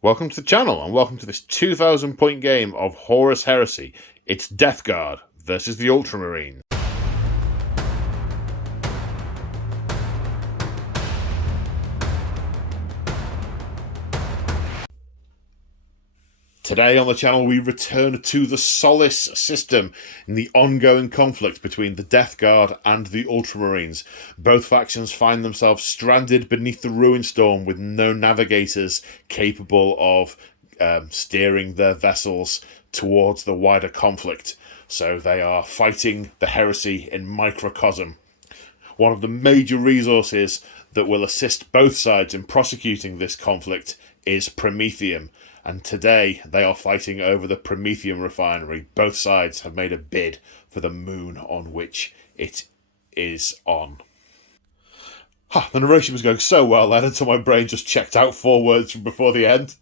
Welcome to the channel, and welcome to this 2,000 point game of Horus Heresy. It's Deathguard versus the Ultramarines. Today on the channel we return to the Solace system in the ongoing conflict between the Deathguard and the Ultramarines. Both factions find themselves stranded beneath the ruin storm with no navigators capable of steering their vessels towards the wider conflict. So they are fighting the Heresy in microcosm. One of the major resources that will assist both sides in prosecuting this conflict is Promethium. And today they are fighting over the Promethium refinery. Both sides have made a bid for the moon on which it is on. The narration was going so well then until my brain just checked out 4 words from before the end.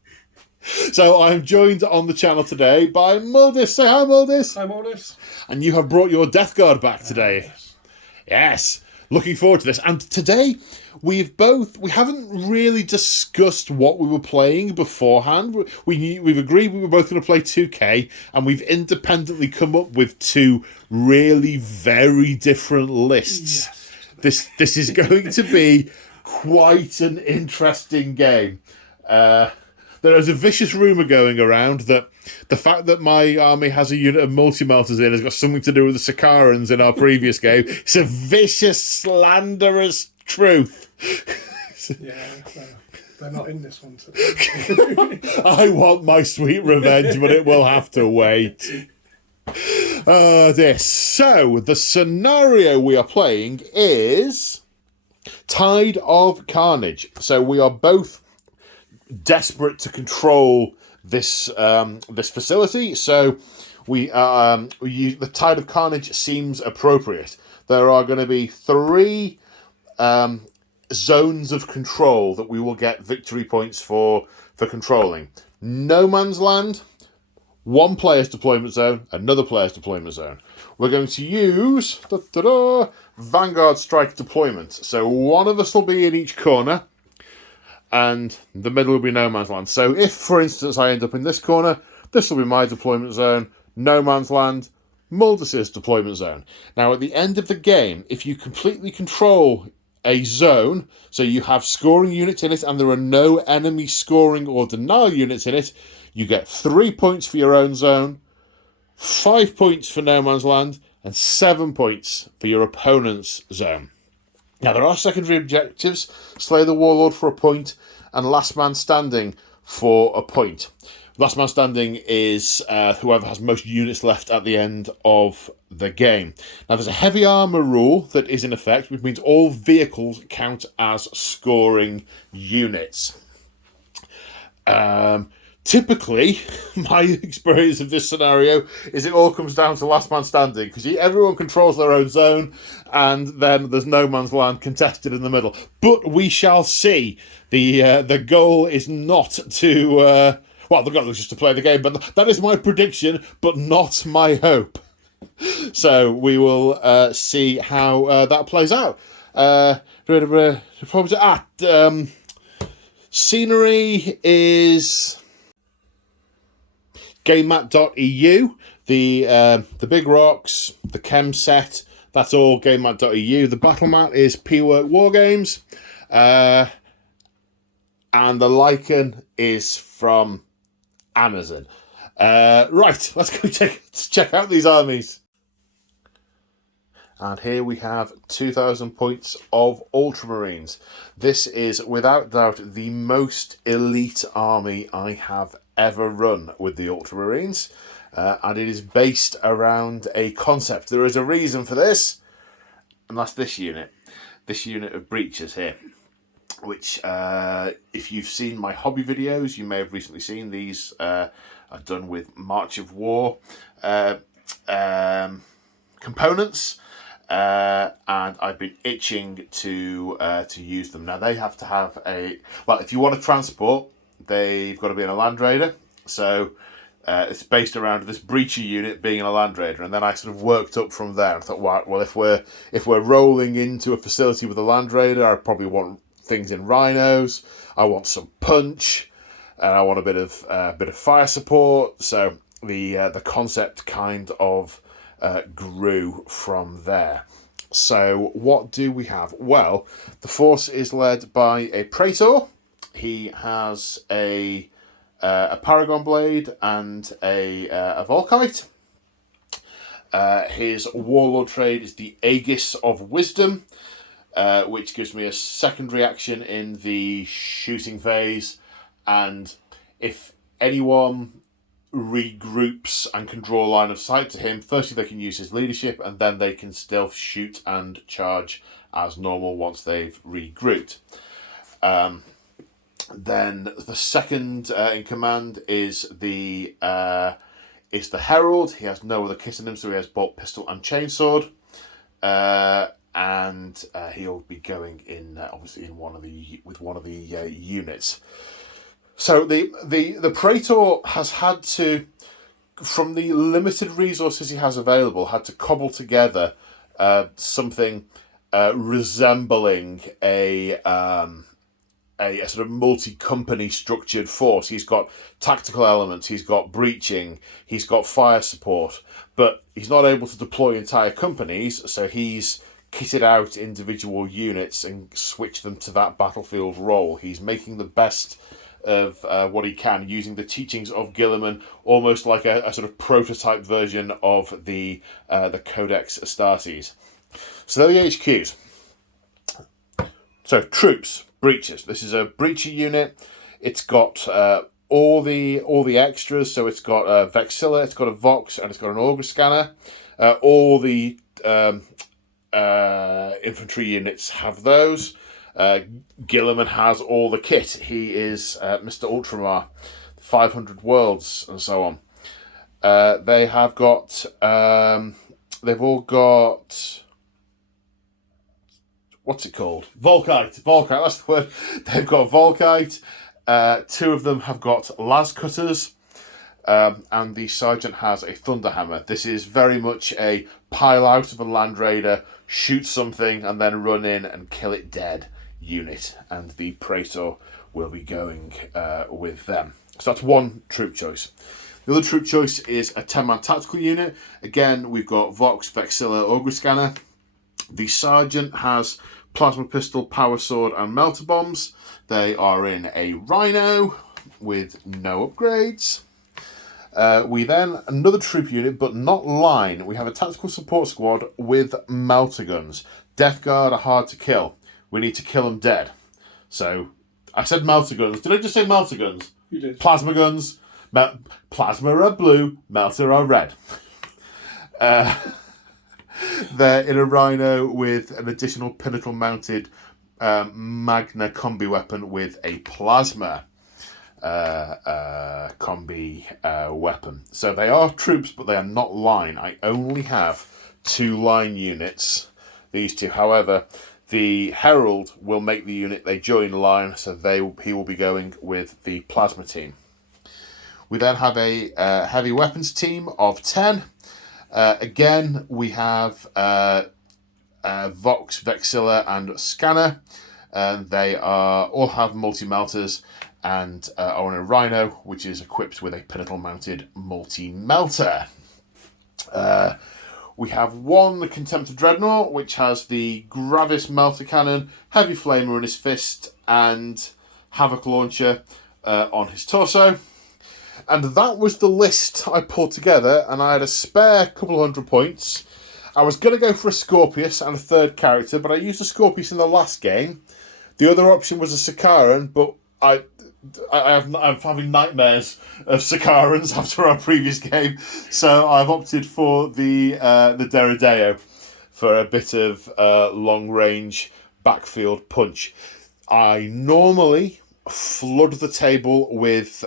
So I'm joined on the channel today by Muldis. Say hi, Muldis. Hi, Muldis. And you have brought your Deathguard back today. Yes. Looking forward to this. And today we haven't really discussed what we were playing beforehand. We've agreed we were both going to play 2K, and we've independently come up with 2 really very different lists. Yes. This is going to be quite an interesting game. There is a vicious rumour going around that the fact that my army has a unit of multi-melters in has got something to do with the Sakarans in our previous game. It's a vicious, slanderous truth. Yeah, they're not in this one today. I want my sweet revenge, but it will have to wait. So, the scenario we are playing is Tide of Carnage. So we are both desperate to control this facility, so the Tide of Carnage seems appropriate. There are going to be 3 zones of control that we will get victory points for controlling. No Man's Land, 1 player's deployment zone, another player's deployment zone. We're going to use Vanguard Strike deployment. So one of us will be in each corner, and the middle will be No Man's Land. So if, for instance, I end up in this corner, this will be my deployment zone, No Man's Land, Muldis' deployment zone. Now, at the end of the game, if you completely control a zone, so you have scoring units in it and there are no enemy scoring or denial units in it, you get 3 points for your own zone, 5 points for No Man's Land, and 7 points for your opponent's zone. Now, there are secondary objectives: Slay the Warlord for a point, and Last Man Standing for a point. Last Man Standing is whoever has most units left at the end of the game. Now, there's a heavy armour rule that is in effect, which means all vehicles count as scoring units. Typically, my experience of this scenario is it all comes down to Last Man Standing, because everyone controls their own zone, and then there's No Man's Land contested in the middle. But we shall see. The goal is not to... the goal is just to play the game, but that is my prediction, but not my hope. So we will see how that plays out. Scenery is GameMat.eu, the big rocks, the chem set, that's all GameMat.eu. The battle mat is P-Work Wargames, and the Lycan is from Amazon. Right, let's go check out these armies. And here we have 2,000 points of Ultramarines. This is without doubt the most elite army I have ever run with the Ultramarines, and it is based around a concept. There is a reason for this, and that's this unit of breaches here, which if you've seen my hobby videos, you may have recently seen these are done with March of War components, and I've been itching to use them. Now, they have to have if you want to transport, they've got to be in a Land Raider, so it's based around this breacher unit being in a Land Raider, and then I sort of worked up from there. I thought, well, if we're rolling into a facility with a Land Raider, I probably want things in rhinos, I want some punch, and I want a bit of fire support. So the concept kind of grew from there. So what do we have? Well, the force is led by a Praetor. He has a Paragon Blade and a Volkite. His Warlord trade is the Aegis of Wisdom, which gives me a second reaction in the shooting phase. And if anyone regroups and can draw a line of sight to him, firstly they can use his leadership, and then they can still shoot and charge as normal once they've regrouped. Then the second in command is the Herald. He has no other kit in him, so he has bolt, pistol, and chainsword. And he'll be going in obviously in one of the units. So the Praetor has had to, from the limited resources he has available, had to cobble together something resembling a sort of multi-company structured force. He's got tactical elements, he's got breaching, he's got fire support, but he's not able to deploy entire companies, so he's kitted out individual units and switched them to that battlefield role. He's making the best of what he can, using the teachings of Guilliman, almost like a sort of prototype version of the Codex Astartes. So they're the HQs. So troops, breaches. This is a breacher unit. It's got all the extras. So it's got a Vexilla, it's got a Vox, and it's got an Auger Scanner. All the infantry units have those. Guilliman has all the kit. He is Mr. Ultramar, 500 worlds and so on. They have got. They've all got. What's it called? Volkite. Volkite, that's the word. They've got Volkite. Two of them have got las cutters. And the sergeant has a Thunderhammer. This is very much a pile out of a Land Raider, shoot something, and then run in and kill it dead unit. And the Praetor will be going with them. So that's one troop choice. The other troop choice is a 10-man tactical unit. Again, we've got Vox, Vexilla, Auger Scanner. The sergeant has plasma pistol, power sword, and melter bombs. They are in a Rhino with no upgrades. We then, another troop unit, but not line. We have a tactical support squad with melter guns. Deathguard are hard to kill. We need to kill them dead. So, I said melter guns. Did I just say melter guns? You did. Plasma guns. Plasma are blue, melter are red. They're in a Rhino with an additional pinnacle mounted Magna combi weapon with a plasma combi weapon. So they are troops, but they are not line. I only have 2 line units, these two. However, the Herald will make the unit they join line, so he will be going with the plasma team. We then have a heavy weapons team of 10. Again, we have Vox, Vexilla, and Scanner. They all have multi-melters and are on a Rhino, which is equipped with a pinnacle-mounted multi-melter. We have one Contemptor Dreadnought, which has the Gravis Melter Cannon, Heavy Flamer in his fist, and Havoc Launcher on his torso. And that was the list I pulled together, and I had a spare couple of 100 points. I was going to go for a Scorpius and a third character, but I used a Scorpius in the last game. The other option was a Sakaran, but I'm having nightmares of Sakarans after our previous game, so I've opted for the Deredeo for a bit of long-range backfield punch. I normally flood the table with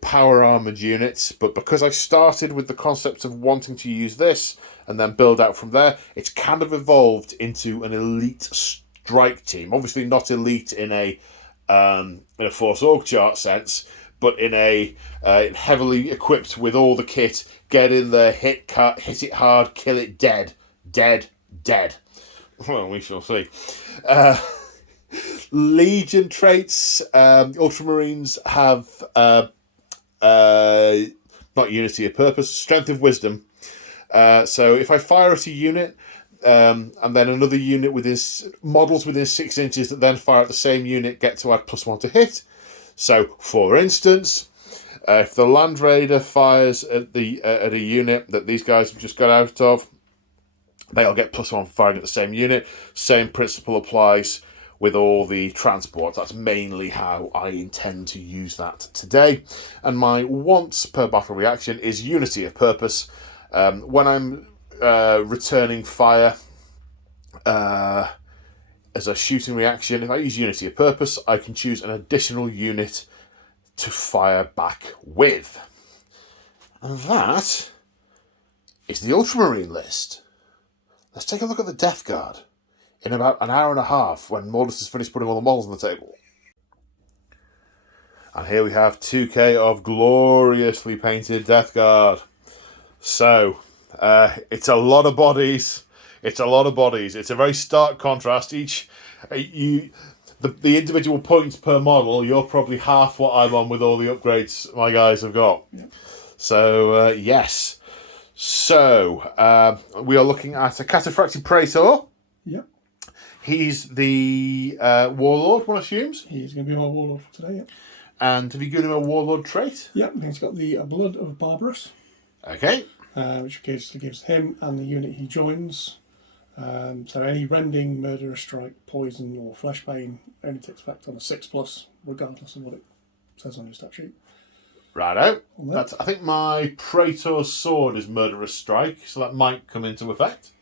power armoured units, but because I started with the concept of wanting to use this and then build out from there, it's kind of evolved into an elite strike team. Obviously not elite in a Force Org chart sense, but in a heavily equipped with all the kit, get in there, hit it hard, kill it dead. Well, we shall see. Legion traits. Ultramarines have not unity of purpose, strength of wisdom. So if I fire at a unit, and then another unit models within 6 inches that then fire at the same unit get to add +1 to hit. So, for instance, if the Land Raider fires at a unit that these guys have just got out of, they'll get +1 for firing at the same unit. Same principle applies with all the transports. That's mainly how I intend to use that today. And my once per battle reaction is unity of purpose. When I'm returning fire as a shooting reaction, if I use unity of purpose, I can choose an additional unit to fire back with. And that is the Ultramarine list. Let's take a look at the Deathguard in about an hour and a half when Mordus has finished putting all the models on the table. And here we have 2K of gloriously painted Deathguard. So, it's a lot of bodies. It's a very stark contrast. The individual points per model, you're probably half what I'm on with all the upgrades my guys have got. Yeah. So, yes. So, we are looking at a Cataphractic Praetor. Yep. He's the Warlord, one assumes. He's going to be my Warlord for today, yep. And have you given him a Warlord trait? Yep, he's got the Blood of Barbarous. Okay. Which gives him and the unit he joins. So any rending, murderous strike, poison or flesh bane only takes effect on a 6+, regardless of what it says on your stat sheet. Righto. I think my Praetor's sword is murderous strike, so that might come into effect.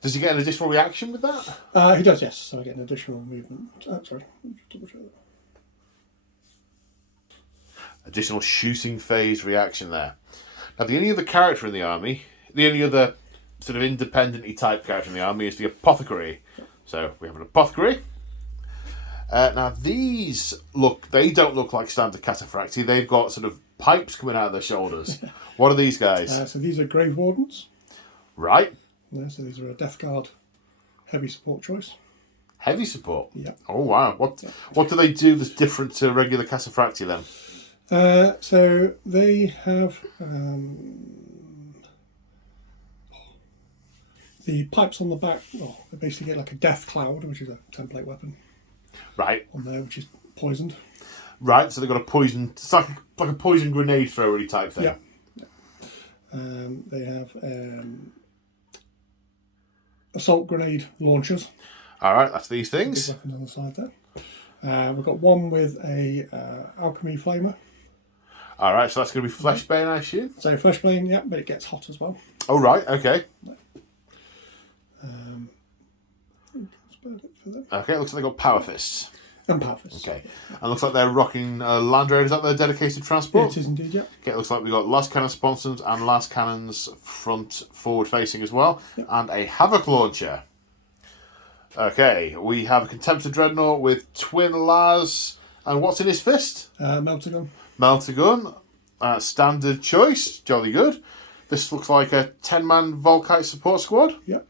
Does he get an additional reaction with that? He does, yes. So I get an additional movement. Sorry, double check that. Additional shooting phase reaction there. Now, the only other character in the army, the only other sort of independently typed character in the army is the Apothecary. So we have an Apothecary. Now, these they don't look like standard Cataphracti. They've got sort of pipes coming out of their shoulders. What are these guys? So these are Grave Wardens. Right. Yeah, so these are a Deathguard heavy support choice. Heavy support? Yeah. Oh, wow. What do they do that's different to regular Cataphracti then? So they have the pipes on the back. Well, they basically get like a death cloud, which is a template weapon. Right. On there, which is poisoned. Right. So they've got a poison. It's like a poison grenade thrower type thing. Yeah. They have assault grenade launchers. All right. That's these things. Big weapons on the side there. We've got one with a alchemy flamer. All right, so that's going to be flesh bane, I assume. So flesh bane, yeah, but it gets hot as well. Oh right, okay. Okay, it looks like they've got power fists. And power fists. Okay, and looks like they're rocking Land Raiders at their dedicated transport. It is indeed, yeah. Okay, it looks like we've got Las Cannon sponsons and Las Cannons forward facing as well, and a Havoc launcher. Okay, we have a Contemptor Dreadnought with twin Las, and what's in his fist? Melter gun. Melter gun, standard choice, jolly good. This looks like a 10-man Volkite support squad. Yep.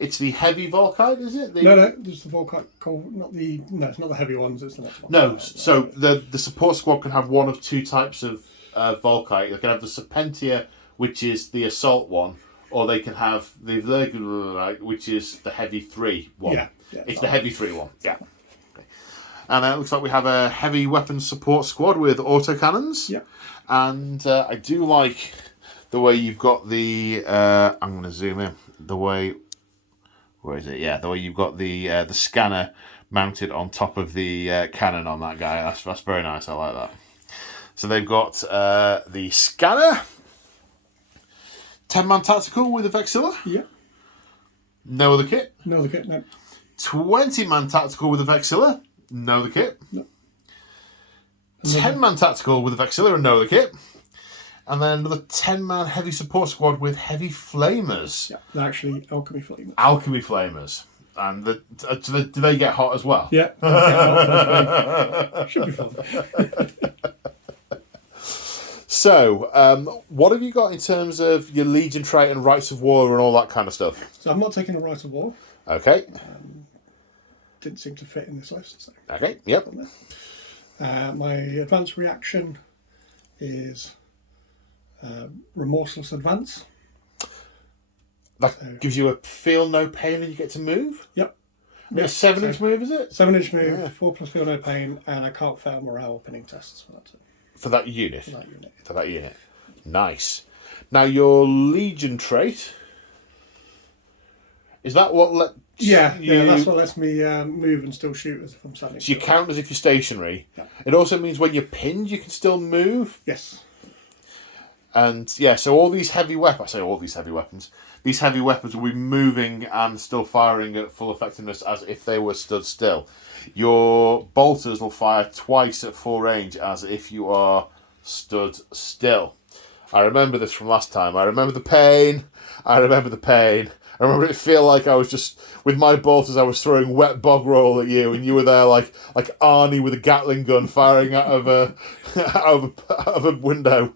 It's the heavy Volkite, is it? No, it's the Volkite. It's not the heavy ones. It's the next one. No, so the support squad can have one of two types of Volkite. They can have the Serpentia, which is the assault one, or they can have the Vergulite, which is the heavy 3 one. Yeah it's the heavy 3 one. Yeah. And it looks like we have a heavy weapons support squad with autocannons. Yeah. And I do like the way you've got the... I'm going to zoom in. The way... Where is it? Yeah, the way you've got the scanner mounted on top of the cannon on that guy. That's very nice. I like that. So they've got the scanner. 10-man tactical with a Vexilla. Yeah. No other kit. No other kit, no. 20-man tactical with a Vexilla. No other kit. No. 10-man tactical with a Vexilla and no other kit. And then another 10-man heavy support squad with heavy flamers. Yeah, they're actually alchemy flamers. Alchemy flamers. And do they get hot as well? Yeah. Should be fun. So, what have you got in terms of your Legion trait and rights of war and all that kind of stuff? So I'm not taking a right of war. Okay. didn't seem to fit in this list. So. Okay, yep. My advanced reaction is Remorseless Advance. That gives you a feel no pain and you get to move? Yep. A 7-inch move, is it? 7-inch move, 4+ feel no pain, and I can't fail morale opening tests for that too. For that unit? For that unit. Nice. Now, your Legion trait, is that what lets Yeah, that's what lets me move and still shoot as if I'm standing. So you count as if you're stationary. Yeah. It also means when you're pinned, you can still move. Yes. And yeah, so all these heavy weapons, I say all these heavy weapons will be moving and still firing at full effectiveness as if they were stood still. Your bolters will fire twice at full range as if you are stood still. I remember this from last time. I remember the pain. I remember it feel like I was just, with my bolters, I was throwing wet bog roll at you, and you were there like Arnie with a Gatling gun firing out of a window.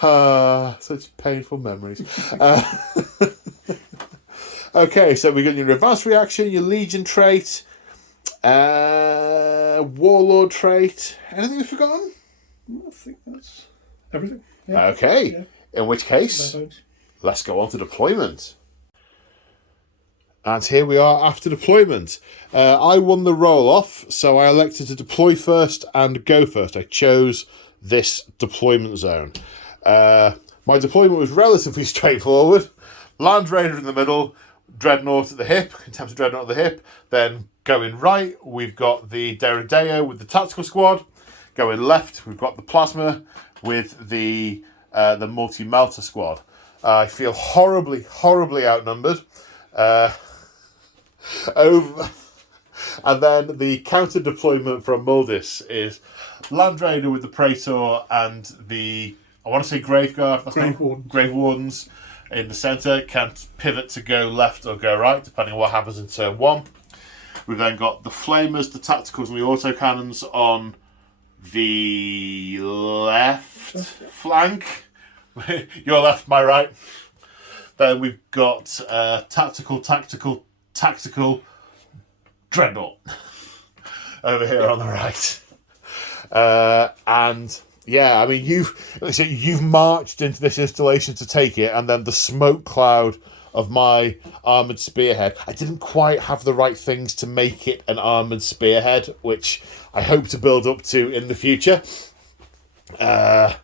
Such painful memories. Okay, so we got your advanced reaction, your Legion trait, Warlord trait. Anything we've forgotten? I think that's everything. Yeah. Okay. Yeah. In which case, let's go on to deployment. And here we are after deployment. I won the roll-off, so I elected to deploy first and go first. I chose this deployment zone. My deployment was relatively straightforward. Land Raider in the middle, Dreadnought at the hip, Contemptor Dreadnought at the hip. Then going right, we've got the Deredeo with the tactical squad. Going left, we've got the Plasma with the multi-melter squad. I feel horribly outnumbered. And then the counter deployment from Muldis is Land Raider with the Praetor and the, I want to say Graveguard. Grave Wardens in the centre. Can pivot to go left or go right, depending on what happens in turn 1. We've then got the Flamers, the Tacticals, and the Autocannons on the left flank. Your left, my right. Then we've got tactical Dreadnought over here on the right. And yeah, I mean, you've marched into this installation to take it, and then the smoke cloud of my armoured spearhead. I didn't quite have the right things to make it an armoured spearhead, which I hope to build up to in the future. Yeah,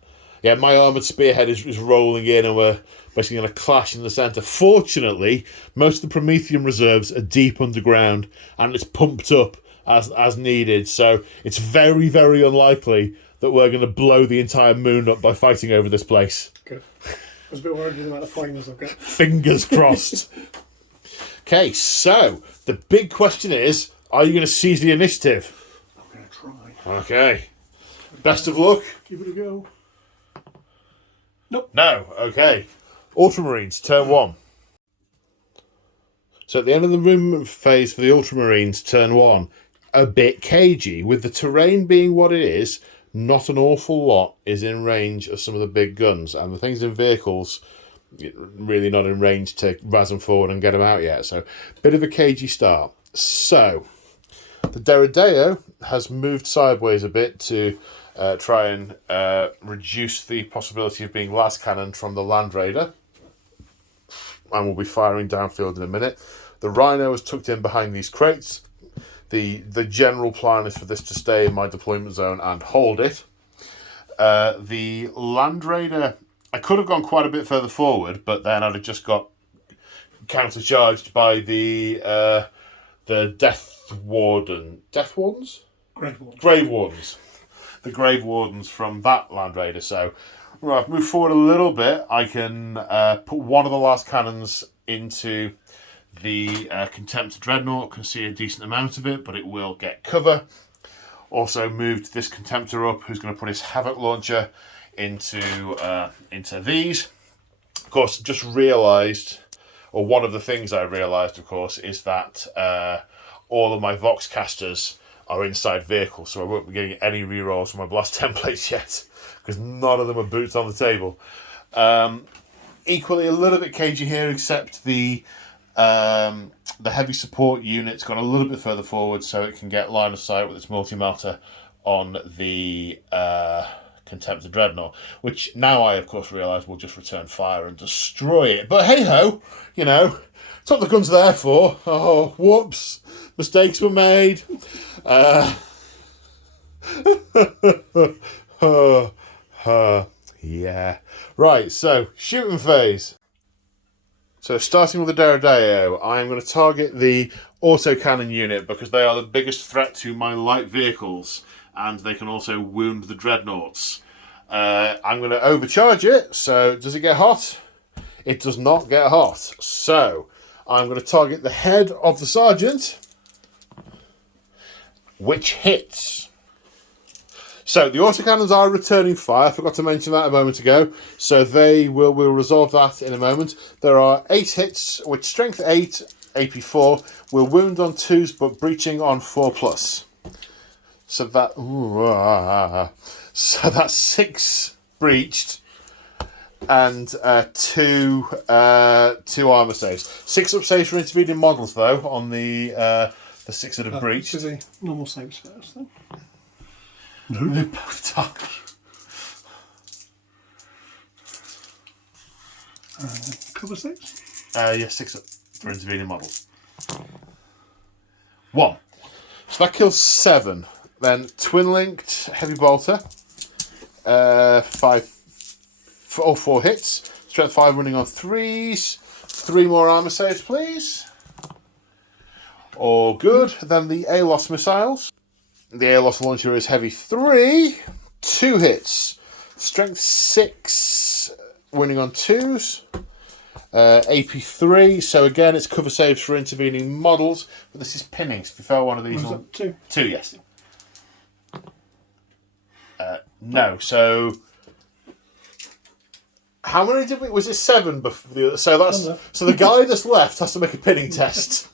my armoured spearhead is rolling in, and we're basically going to clash in the centre. Fortunately, most of the Promethean reserves are deep underground, and it's pumped up as needed. So it's very, very unlikely that we're going to blow the entire moon up by fighting over this place. Good. I was a bit worried with the amount of flamers I've got. Fingers crossed. Okay, so the big question is, are you going to seize the initiative? I'm going to try. Okay. Best of luck. Give it a go. Nope. No, okay. Ultramarines, turn 1. So at the end of the movement phase for the Ultramarines, turn 1, a bit cagey. With the terrain being what it is, not an awful lot is in range of some of the big guns, and the things in vehicles really not in range to razz them forward and get them out yet. So bit of a cagey start. So the Deredeo has moved sideways a bit to try and reduce the possibility of being last cannon from the Land Raider, and we'll be firing downfield in a minute. The Rhino is tucked in behind these crates. The general plan is for this to stay in my deployment zone and hold it. The Land Raider, I could have gone quite a bit further forward, but then I'd have just got countercharged by the Death Warden. Death Wardens? Grave Wardens. The Grave Wardens from that Land Raider. So I've moved forward a little bit. I can put one of the last cannons into the Contemptor Dreadnought. Can see a decent amount of it, but it will get cover. Also moved this Contemptor up, who's going to put his Havoc launcher into these. Of course, just realised, or one of the things I realised, of course, is that all of my Vox casters are inside vehicles, so I won't be getting any rerolls from my blast templates yet, because none of them are boots on the table. Equally, a little bit cagey here, except the the heavy support unit's gone a little bit further forward so it can get line of sight with its multi-melter on the Contemptor Dreadnought, which now I, of course, realise will just return fire and destroy it. But hey-ho, you know, it's what the gun's there for. Oh, whoops. Mistakes were made. Yeah. Right, so, shooting phase. So, starting with the Deredeo, I am going to target the autocannon unit because they are the biggest threat to my light vehicles, and they can also wound the dreadnoughts. I'm going to overcharge it, so does it get hot? It does not get hot. So, I'm going to target the head of the sergeant, which hits. So, the autocannons are returning fire. I forgot to mention that a moment ago. So, we'll resolve that in a moment. There are 8 hits, which strength 8, AP 4, will wound on 2s, but breaching on 4+. So that's 6 breached and 2 armor saves. 6 up saves for intervening models though on the 6 that have breached. Is the normal saves first then? No, they both die. Cover 6? Yeah, 6 up for intervening models. 1. So that kills 7. Then twin-linked heavy bolter, 4 hits, strength 5 running on 3s, 3 more armor saves please. All good. Then the ALOS missiles. The ALOS launcher is heavy 3, 2 hits, strength 6, winning on 2s, AP 3. So again, it's cover saves for intervening models, but this is pinning. So if you fail one of these, 2. 2, yes. No, so how many did we? Was it 7 before the other? So the guy that's left has to make a pinning test.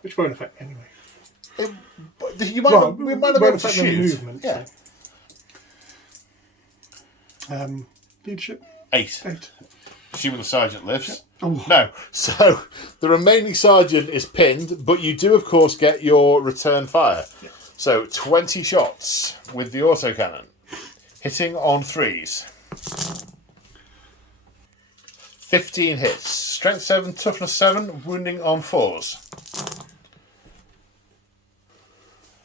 Which won't affect me anyway. We might not be able to shoot. Movement. Yeah. So. Leadership. 8. Assuming the sergeant lives. Oh. No. So the remaining sergeant is pinned, but you do of course get your return fire. Yeah. So 20 shots with the autocannon, hitting on 3s. 15 hits, strength 7, toughness 7, wounding on 4s.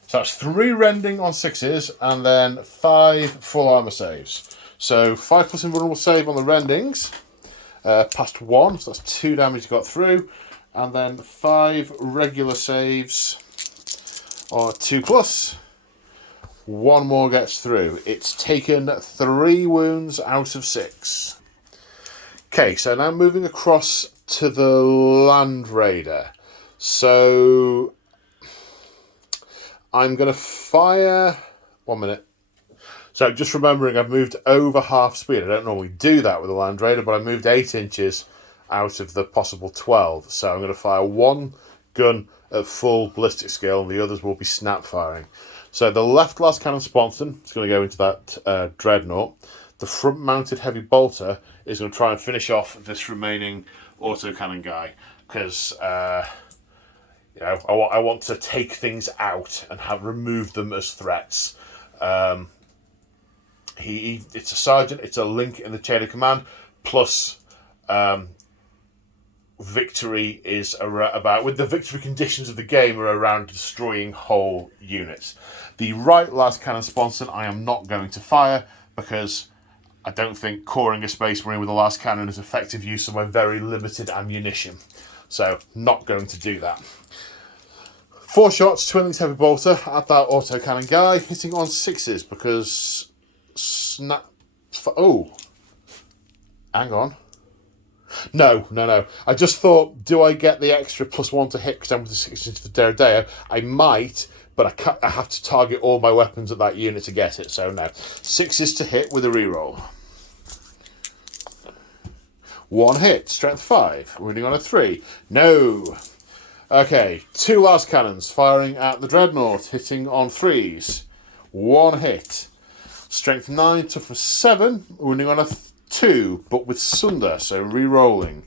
So that's 3 rending on 6s, and then 5 full armour saves. So 5 plus invulnerable save on the rendings, past 1, so that's 2 damage got through, and then 5 regular saves. Or 2+, 1 more gets through. It's taken 3 wounds out of 6. Okay, so now moving across to the Land Raider. So I'm going to fire... 1 minute. So just remembering I've moved over half speed. I don't normally do that with a Land Raider, but I moved 8 inches out of the possible 12. So I'm going to fire 1 gun at full ballistic skill, and the others will be snap firing. So the left las cannon sponson is going to go into that dreadnought. The front mounted heavy bolter is going to try and finish off this remaining autocannon guy because I want to take things out and have removed them as threats. It's a sergeant, it's a link in the chain of command, plus victory is about, with the victory conditions of the game, are around destroying whole units. The right las cannon sponson I am not going to fire because I don't think coring a space marine with a las cannon is effective use of my very limited ammunition. So not going to do that. 4 shots, twin-linked heavy bolter at that autocannon guy, hitting on 6s because hang on. No. I just thought, do I get the extra +1 to hit because I'm with the 6 into the Deredeo? I might, but I have to target all my weapons at that unit to get it, so no. 6s to hit with a reroll. 1 hit, strength 5, wounding on a 3. No. Okay, 2 las cannons firing at the Dreadnought, hitting on 3s. 1 hit. Strength 9, toughness 7, wounding on a 2, but with sunder, so re-rolling.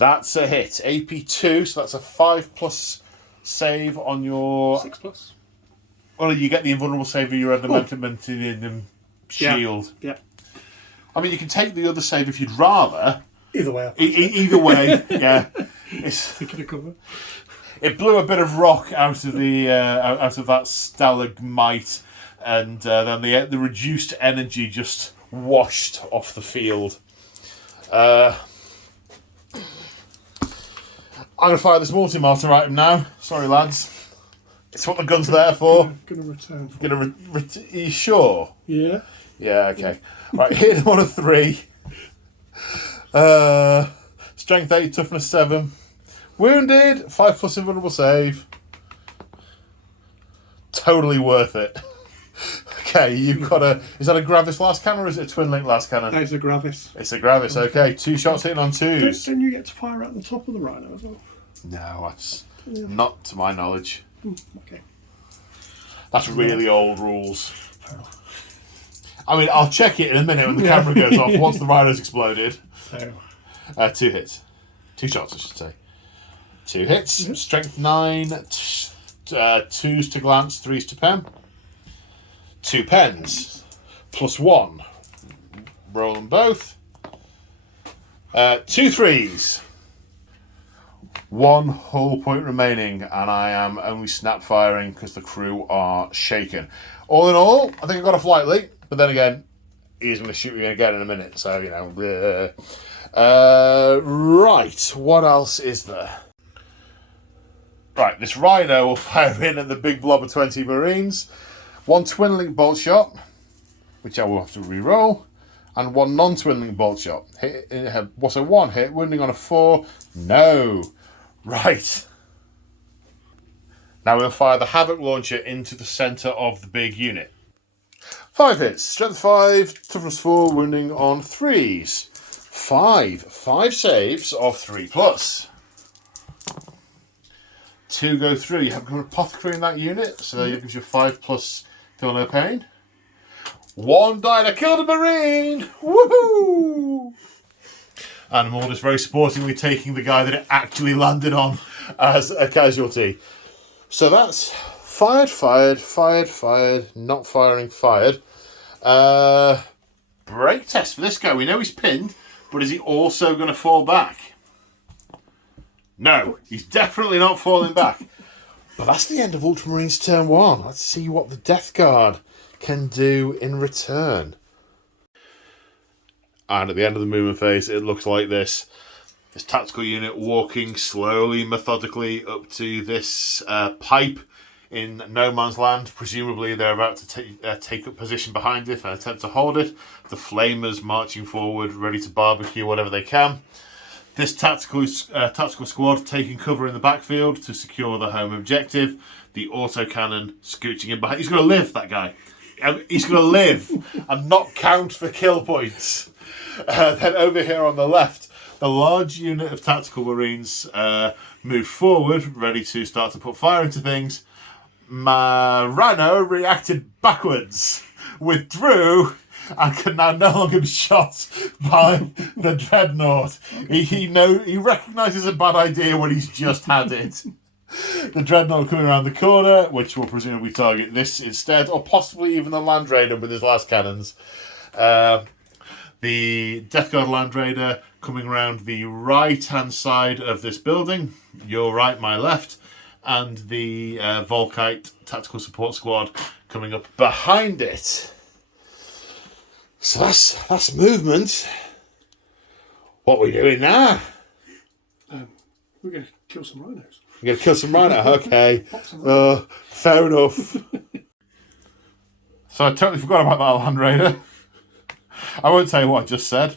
That's a hit. AP2, so that's a 5+ save on your... 6+. Well, you get the invulnerable save of your adamantium shield. Yeah. I mean, you can take the other save if you'd rather. Either way. Either way, yeah. Thinking of cover. It blew a bit of rock out of the out of that stalagmite, and then the reduced energy just washed off the field. I'm going to fire this multi-mortar item now. Sorry, lads. It's what the gun's there for. Gonna return. Are you sure? Yeah. Yeah, okay. Right, hit him on a 3. Strength 8, toughness 7. Wounded, 5+ invulnerable save. Totally worth it. Okay, you've got a... Is that a Gravis last cannon or is it a twin link last cannon? It's a Gravis. It's a Gravis, okay. 2 shots hitting on 2s. Don't you get to fire at the top of the rhino as well? No, that's not to my knowledge. Okay. That's really old rules. I mean, I'll check it in a minute when the camera goes off once the rhino's exploded. So. 2 hits. 2 shots, I should say. 2 hits. Strength 9. 2s to glance, 3s to pen. 2 pens. +1. Roll them both. 2 3s. 1 hull point remaining, and I am only snap firing because the crew are shaken. All in all, I think I got off lightly, but then again, he's going to shoot me again in a minute, so, you know. Right, what else is there? Right, this rhino will fire in at the big blob of 20 Marines. 1 twin link bolt shot, which I will have to re-roll, and 1 non-twin link bolt shot. What's a 1 hit? Wounding on a 4? No. Right. Now we'll fire the Havoc launcher into the centre of the big unit. 5 hits. Strength 5, toughness 4, wounding on 3s. 5 saves of 3+. 2 go through. You have an apothecary in that unit, so that gives you 5+ feel no pain. 1 died. I killed a Marine! Woohoo! And I'm all just very sportingly taking the guy that it actually landed on as a casualty. So that's fired, not firing, fired. Break test for this guy. We know he's pinned, but is he also going to fall back? No, he's definitely not falling back. But that's the end of Ultramarines turn 1. Let's see what the Deathguard can do in return. And at the end of the movement phase, it looks like this. This tactical unit walking slowly, methodically up to this pipe in no man's land. Presumably they're about to take up position behind it and attempt to hold it. The flamers marching forward, ready to barbecue whatever they can. This tactical squad taking cover in the backfield to secure the home objective. The autocannon scooching in behind. He's going to live, that guy. He's going to live and not count for kill points. Then over here on the left, the large unit of tactical marines move forward, ready to start to put fire into things. My rhino reacted backwards, withdrew, and can now no longer be shot by the dreadnought. He recognises a bad idea when he's just had it. The dreadnought coming around the corner, which will presumably target this instead, or possibly even the Land Raider with his last cannons. The Deathguard Land Raider coming around the right-hand side of this building, your right, my left, and the Volkite Tactical Support Squad coming up behind it. So that's movement. What are we doing now? We're going to kill some rhinos. You're going to kill some rhino? Okay. Fair enough. So I totally forgot about that Land Raider. I won't tell you what I just said.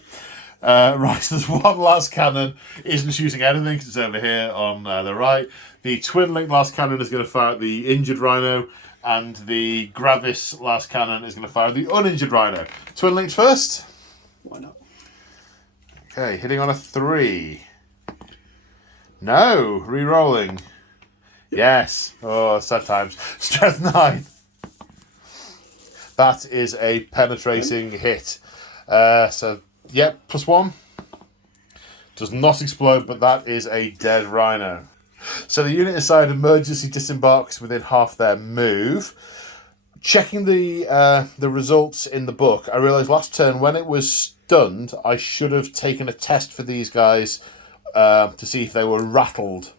Right, so there's one last cannon. Isn't shooting anything because it's over here on the right. The twin link last cannon is going to fire at the injured rhino, and the Gravis last cannon is going to fire at the uninjured rhino. Twin links first. Why not? Okay, hitting on a 3. No, re-rolling. Yes. Oh, sad times. Strength 9. That is a penetrating hit. So, yep, +1. Does not explode, but that is a dead rhino. So the unit inside emergency disembarks within half their move. Checking the results in the book, I realised last turn when it was stunned, I should have taken a test for these guys to see if they were rattled,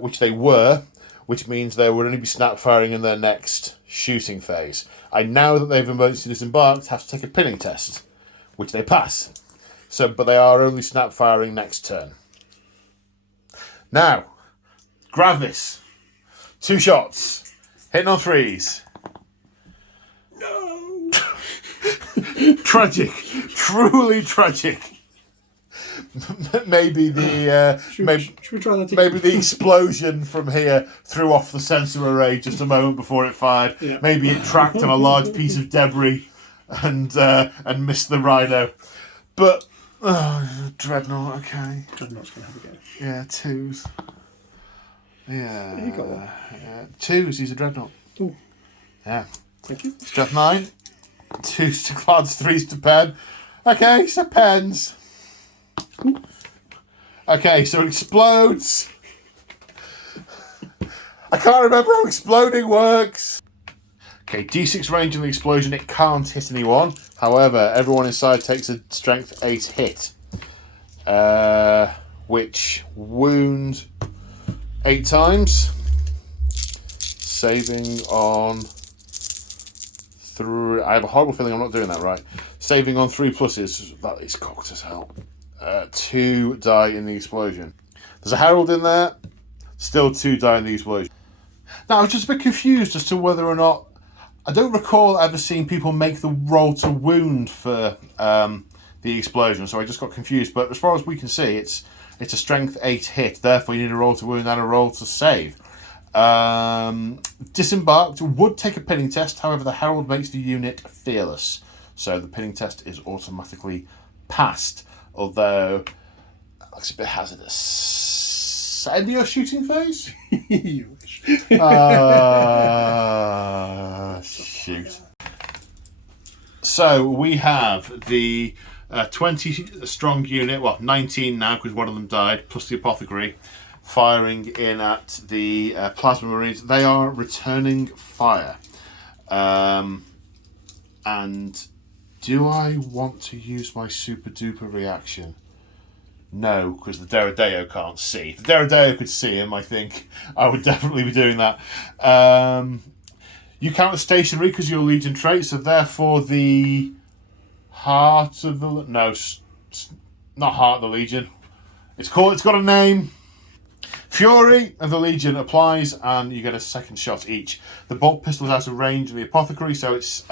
which they were, which means they would only be snap firing in their next shooting phase. I now that they've emergency disembarked have to take a pinning test, which they pass. So, but they are only snap firing next turn. Now, Gravis, 2 shots, hitting on 3s. No. Tragic, truly tragic. Maybe the Should we try that? maybe the explosion from here threw off the sensor array just a moment before it fired. Yeah. Maybe it tracked on a large piece of debris and missed the rhino. But Dreadnought, okay. Dreadnought's going to have a go. Yeah, 2s. Yeah, he got one. Yeah, 2s. He's a Dreadnought. Ooh. Yeah. Thank you. Strength 9. 2s to clads, 3s to pen. Okay, so pens. Okay, so it explodes. I can't remember how exploding works. Okay, D6 range on the explosion. It can't hit anyone. However, everyone inside takes a strength 8 hit. Which wound 8 times. Saving on 3. I have a horrible feeling I'm not doing that right. Saving on 3 pluses. That is cocked as hell. 2 die in the explosion. There's a herald in there. Still 2 die in the explosion. Now, I was just a bit confused as to whether or not... I don't recall ever seeing people make the roll to wound for the explosion, so I just got confused. But as far as we can see, it's a strength 8 hit. Therefore, you need a roll to wound and a roll to save. Disembarked would take a pinning test. However, the herald makes the unit fearless. So the pinning test is automatically passed. Although, it looks a bit hazardous. End of your shooting phase? You wish. Shoot. So we have the 20 strong unit, well, 19 now because one of them died, plus the apothecary, firing in at the plasma marines. They are returning fire. And do I want to use my super duper reaction? No, because the Deradeo can't see. If the Deradeo could see him, I think I would definitely be doing that. You count as stationary because you're a Legion trait, so therefore the Heart of the... No, not Heart of the Legion. It's got a name. Fury of the Legion applies, and you get a second shot each. The bolt pistol is out of range of the apothecary, so it's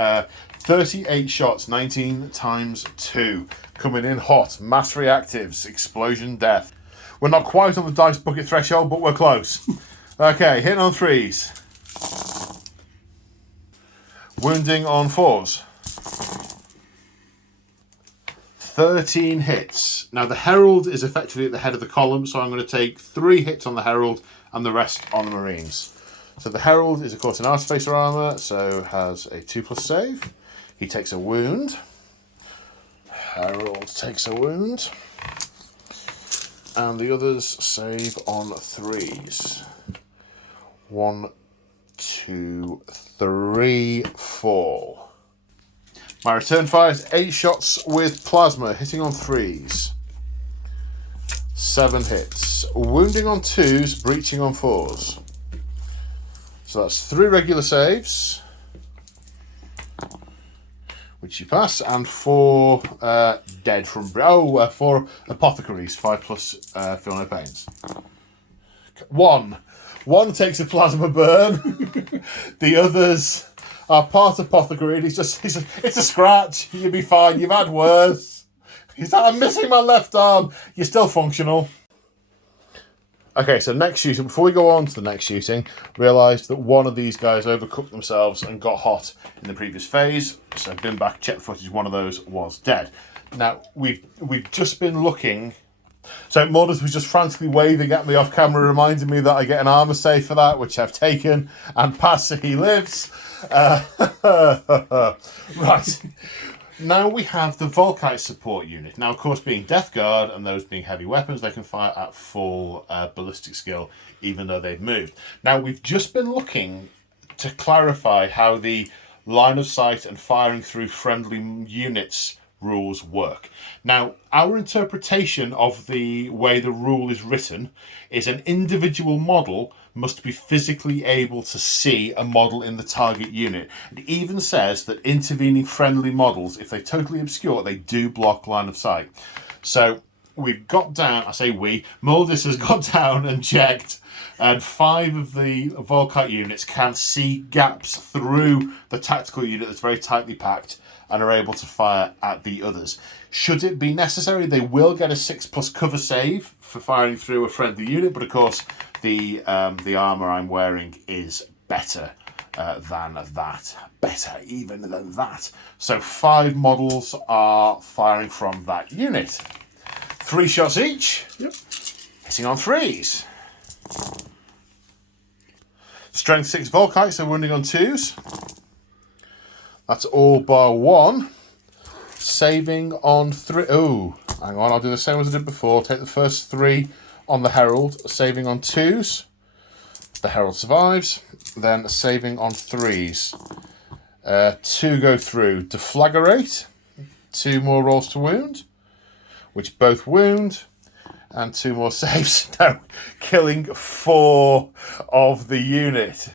38 shots, 19 times 2. Coming in hot. Mass reactives. Explosion death. We're not quite on the dice bucket threshold, but we're close. Okay, hitting on 3s. Wounding on 4s. 13 hits. Now the Herald is effectively at the head of the column, so I'm going to take 3 hits on the Herald and the rest on the Marines. So the Herald is of course an Artificer armour, so has a 2+ save. He takes a wound. Herald takes a wound. And the others save on 3s. 1, 2, 3, 4. My return fire is 8 shots with plasma, hitting on 3s. 7 hits. Wounding on 2s, breaching on 4s. So that's 3 regular saves, which you pass, and 4 dead from... 4 apothecaries, 5+ feel no pains. 1 takes a plasma burn. The others are part apothecary. It's a scratch. You'll be fine. You've had worse. He's like, I'm missing my left arm. You're still functional. Okay, so next shooting. Before we go on to the next shooting, realised that one of these guys overcooked themselves and got hot in the previous phase. So I've been back, checked the footage. One of those was dead. Now we've just been looking. So Mordus was just frantically waving at me off camera, reminding me that I get an armour save for that, which I've taken and passed, so he lives. Right. Now we have the Volkite support unit. Now, of course, being Deathguard and those being heavy weapons, they can fire at full ballistic skill, even though they've moved. Now, we've just been looking to clarify how the line of sight and firing through friendly units rules work. Now, our interpretation of the way the rule is written is an individual model must be physically able to see a model in the target unit. It even says that intervening friendly models, if they're totally obscure, they do block line of sight. So we've got down, I say we, Muldis has got down and checked, and 5 of the Volkite units can see gaps through the tactical unit that's very tightly packed and are able to fire at the others. Should it be necessary, they will get a 6+ cover save for firing through a friendly unit, but of course the armour I'm wearing is better than that. Better even than that. So 5 models are firing from that unit. 3 shots each. Yep. Hitting on 3s. Strength 6 Volkite, so wounding on 2s. That's all bar 1. Saving on 3. Oh, hang on, I'll do the same as I did before. Take the first 3 on the Herald, saving on 2s. The Herald survives. Then saving on 3s. 2 go through. Deflagrate. 2 more rolls to wound, which both wound. And 2 more saves. No, killing 4 of the unit.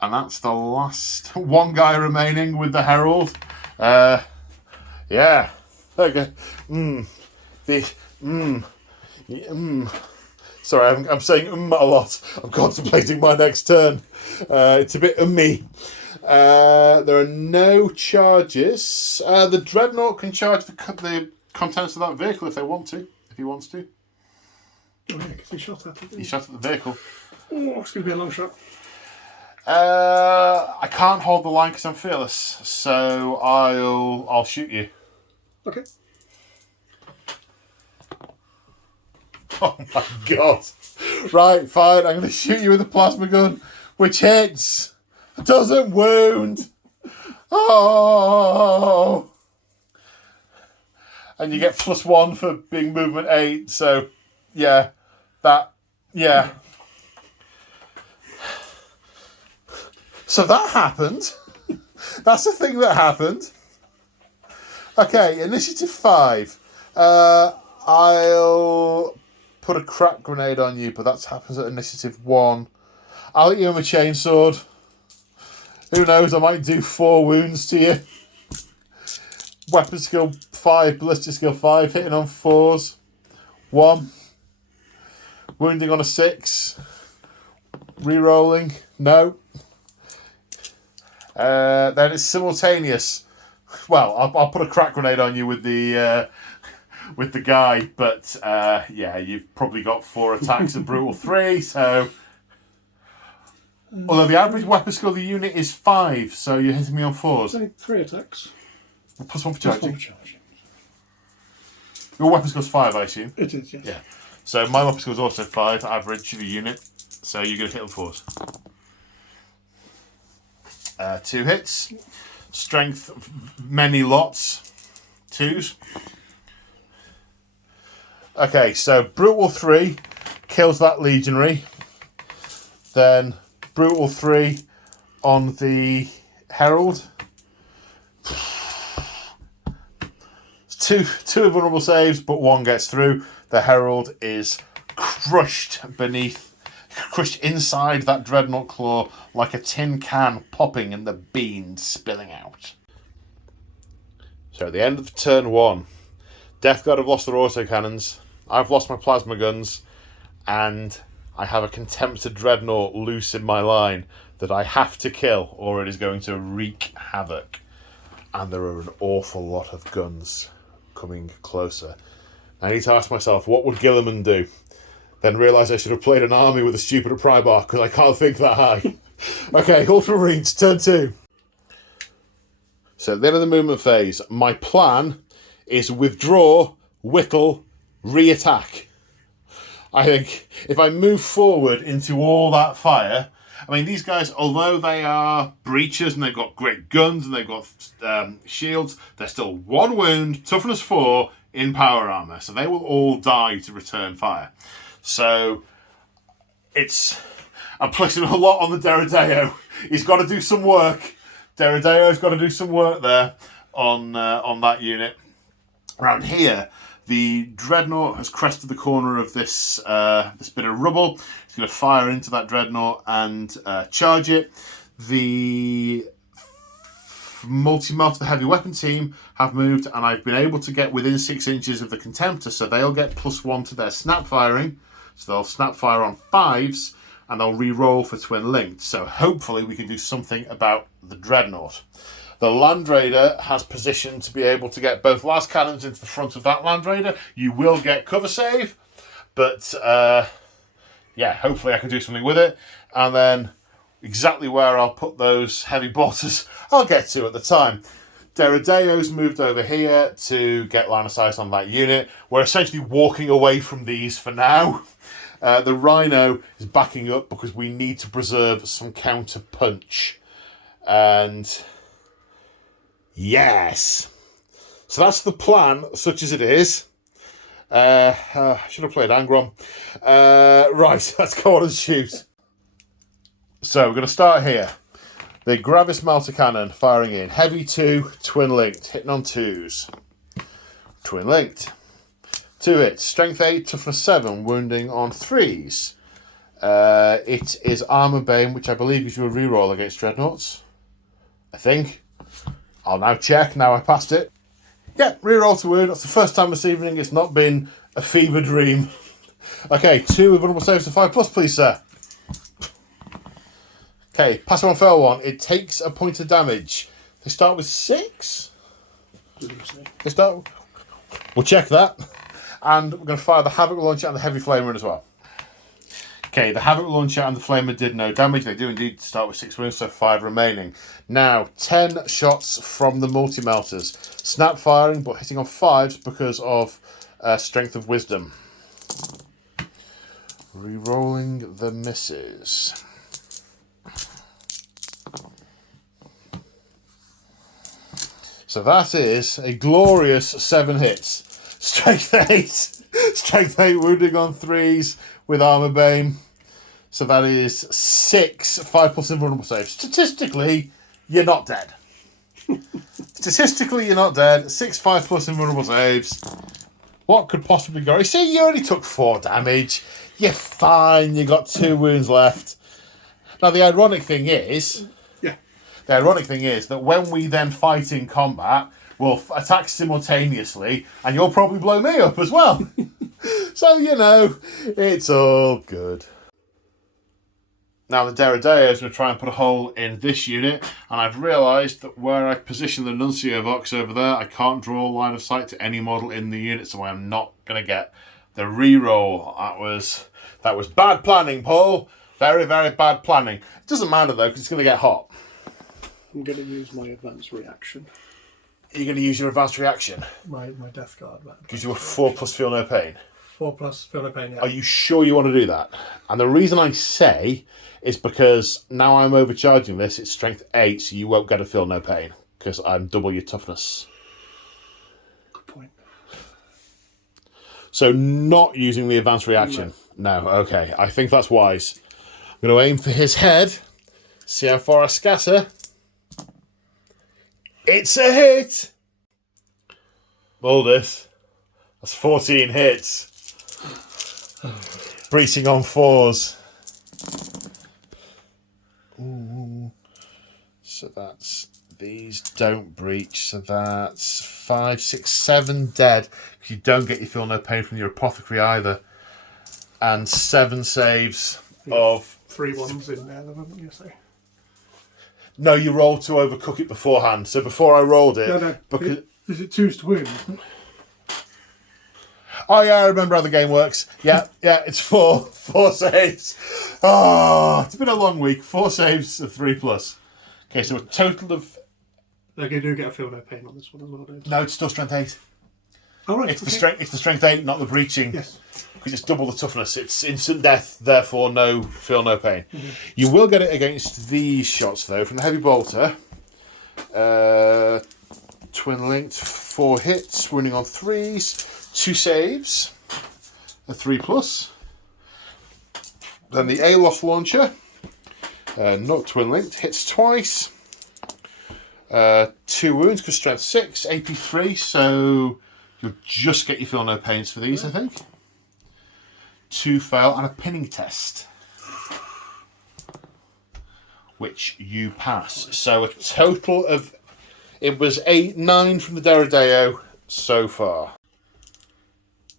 And that's the last one guy remaining with the Herald. Yeah. Okay. Sorry, I'm saying a lot. I'm contemplating my next turn. It's a bit ummy. There are no charges. The Dreadnought can charge the contents of that vehicle if they want to. If he wants to. Oh yeah, because he shot at it. He shot at the vehicle. Oh, it's going to be a long shot. I can't hold the line because I'm fearless, so I'll shoot you. Okay. Oh my god! Right, fine. I'm going to shoot you with a plasma gun, which hits, doesn't wound. Oh! And you get +1 for being movement 8. So, yeah, yeah. So that happened. That's the thing that happened. Okay, initiative 5. I'll put a crack grenade on you, but that happens at initiative 1. I'll hit you with my chainsword. Who knows, I might do 4 wounds to you. Weapon skill 5, ballistic skill 5, hitting on 4s. 1. Wounding on a 6. Rerolling. No. Then it's simultaneous. Well, I'll put a crack grenade on you with the guy, but yeah, you've probably got 4 attacks and brutal 3. So, although the average weapon skill of the unit is 5, so you're hitting me on 4s. It's only 3 attacks. +1 for charging. +1 for charging. Your weapon skill's 5, I assume. It is, yes. Yeah. So my weapon skill's also 5 average of the unit. So you're going to hit on 4s. 2 hits. Strength, many lots. 2s. Okay, so brutal 3 kills that legionary. Then brutal 3 on the Herald. Two vulnerable saves, but 1 gets through. The Herald is crushed inside that Dreadnought claw like a tin can popping and the beans spilling out. So at the end of turn 1, Deathguard have lost their autocannons, I've lost my plasma guns, and I have a contempted Dreadnought loose in my line that I have to kill or it is going to wreak havoc. And there are an awful lot of guns coming closer. I need to ask myself, what would Gilliman do? Then realise I should have played an army with a stupider Primarch because I can't think that high. Okay, Ultramarines, turn 2. So at the end of the movement phase, my plan is withdraw, whittle, re-attack. I think if I move forward into all that fire I mean, these guys, although they are breachers and they've got great guns and they've got shields, they're still 1 wound, toughness 4 in power armor. So they will all die to return fire. So I'm placing a lot on the Deredeo. He's got to do some work. Deredeo's got to do some work there on that unit. Around here, the Dreadnought has crested the corner of this bit of rubble. He's going to fire into that Dreadnought and charge it. The multi-melter, the heavy weapon team, have moved, and I've been able to get within 6 inches of the Contemptor, so they'll get +1 to their snap firing. So they'll snap fire on 5s, and they'll re-roll for twin linked. So hopefully we can do something about the Dreadnought. The Land Raider has positioned to be able to get both last cannons into the front of that Land Raider. You will get cover save, but yeah, hopefully I can do something with it. And then exactly where I'll put those heavy bolters, I'll get to at the time. Deredeo's moved over here to get line of sight on that unit. We're essentially walking away from these for now. The Rhino is backing up because we need to preserve some counter punch. And yes. So that's the plan, such as it is. I should have played Angron. Right, let's go on and shoot. So we're going to start here. The Gravis Melter Cannon firing in. Heavy 2, twin linked. Hitting on 2s. Twin linked. 2 hits. Strength 8, toughness 7. Wounding on 3s. It is Armour Bane, which I believe gives you a reroll against Dreadnoughts. I think. I'll now check. Now I passed it. Yeah, reroll to wound. That's the first time this evening it's not been a fever dream. Okay, 2 vulnerable saves to 5+, please, sir. Okay, pass on fail 1. It takes a point of damage. They start with 6? They start... We'll check that. And we're going to fire the Havoc Launcher and the Heavy Flamer as well. Okay, the Havoc Launcher and the Flamer did no damage. They do indeed start with 6 wounds, so 5 remaining. Now, 10 shots from the multi-melters. Snap firing, but hitting on 5s because of Strength of Wisdom. Re-rolling the misses. So that is a glorious 7 hits. Strength 8. Strength 8 wounding on 3s with Armour Bane. So that is 6 5+ invulnerable saves. Statistically, you're not dead. Statistically, you're not dead. 6 5+ invulnerable saves. What could possibly go? You see, you only took 4 damage. You're fine. You got 2 wounds left. Now, the ironic thing is... The ironic thing is that when we then fight in combat, we'll attack simultaneously, and you'll probably blow me up as well. So, you know, it's all good. Now, the Deredeo is going to try and put a hole in this unit, and I've realised that where I've positioned the Nuncio box over there, I can't draw line of sight to any model in the unit, so I'm not going to get the reroll. That was bad planning, Paul. Very, very bad planning. It doesn't matter, though, because it's going to get hot. I'm going to use my advanced reaction. Are you going to use your advanced reaction? My Deathguard. Gives you a 4+ feel no pain. 4+ feel no pain, yeah. Are you sure you want to do that? And the reason I say is because now I'm overcharging this, it's strength 8, so you won't get a feel no pain, because I'm double your toughness. Good point. So not using the advanced reaction? No, okay. I think that's wise. I'm going to aim for his head, see how far I scatter. It's a hit! Baldus. That's 14 hits. Breaching on 4s. Ooh. So that's... These don't breach. So that's 5, 6, 7 dead. Because you don't get your feel no pain from your apothecary either. And 7 saves of... 3 ones in there, haven't you say? No, you rolled to overcook it beforehand. So before I rolled it... No. Because... Is it 2s to wound? Oh yeah, I remember how the game works. Yeah, it's 4 saves. Oh, it's been a long week. 4 saves of 3+. Okay, so a total of... Like, you do get a feel no pain on this one as well, don't you? No, it's still strength 8. Oh, right. It's the strength 8, not the breaching. Yes. Because it's double the toughness. It's instant death, therefore feel no pain. Mm-hmm. You will get it against these shots though from the heavy bolter. Twin linked, 4 hits, running on 3s, 2 saves, a 3+. Then the Aloft launcher, not twin linked, hits twice, 2 wounds because strength 6, AP 3, so you'll just get your feel no pains for these, I think. 2 fail and a pinning test, which you pass. So a total of, it was 9 from the Deradeo so far.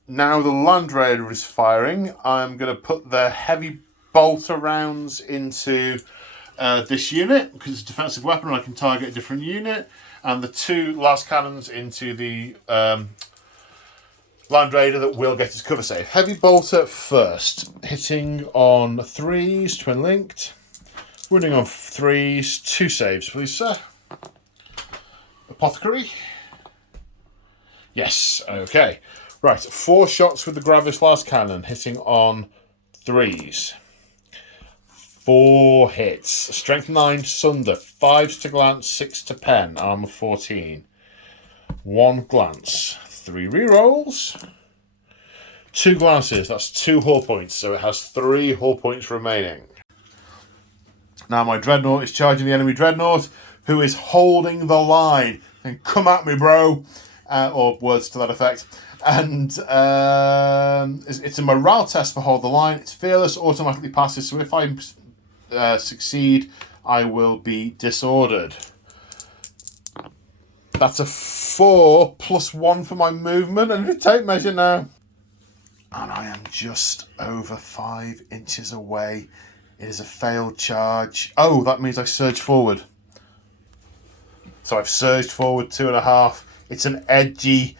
Now the Land Raider is firing. I'm going to put the heavy bolter rounds into this unit because it's a defensive weapon and I can target a different unit, and the 2 last cannons into the Land Raider that will get its cover save. Heavy bolter first, hitting on 3s, twin linked, running on 3s, 2 saves, please, sir. Apothecary. Yes, okay. Right, 4 shots with the Gravis last cannon, hitting on 3s. 4 hits. Strength 9 sunder, 5s to glance, 6 to pen, armor 14. 1 glance. 3 rerolls, 2 glances, that's 2 hull points, so it has 3 hull points remaining. Now my Dreadnought is charging the enemy Dreadnought, who is holding the line. And come at me, bro, or words to that effect. And it's a morale test for hold the line. It's fearless, automatically passes, so if I succeed, I will be disordered. That's a 4 plus 1 for my movement. And a tape measure now. And I am just over 5 inches away. It is a failed charge. Oh, that means I surge forward. So I've surged forward 2.5. It's an edgy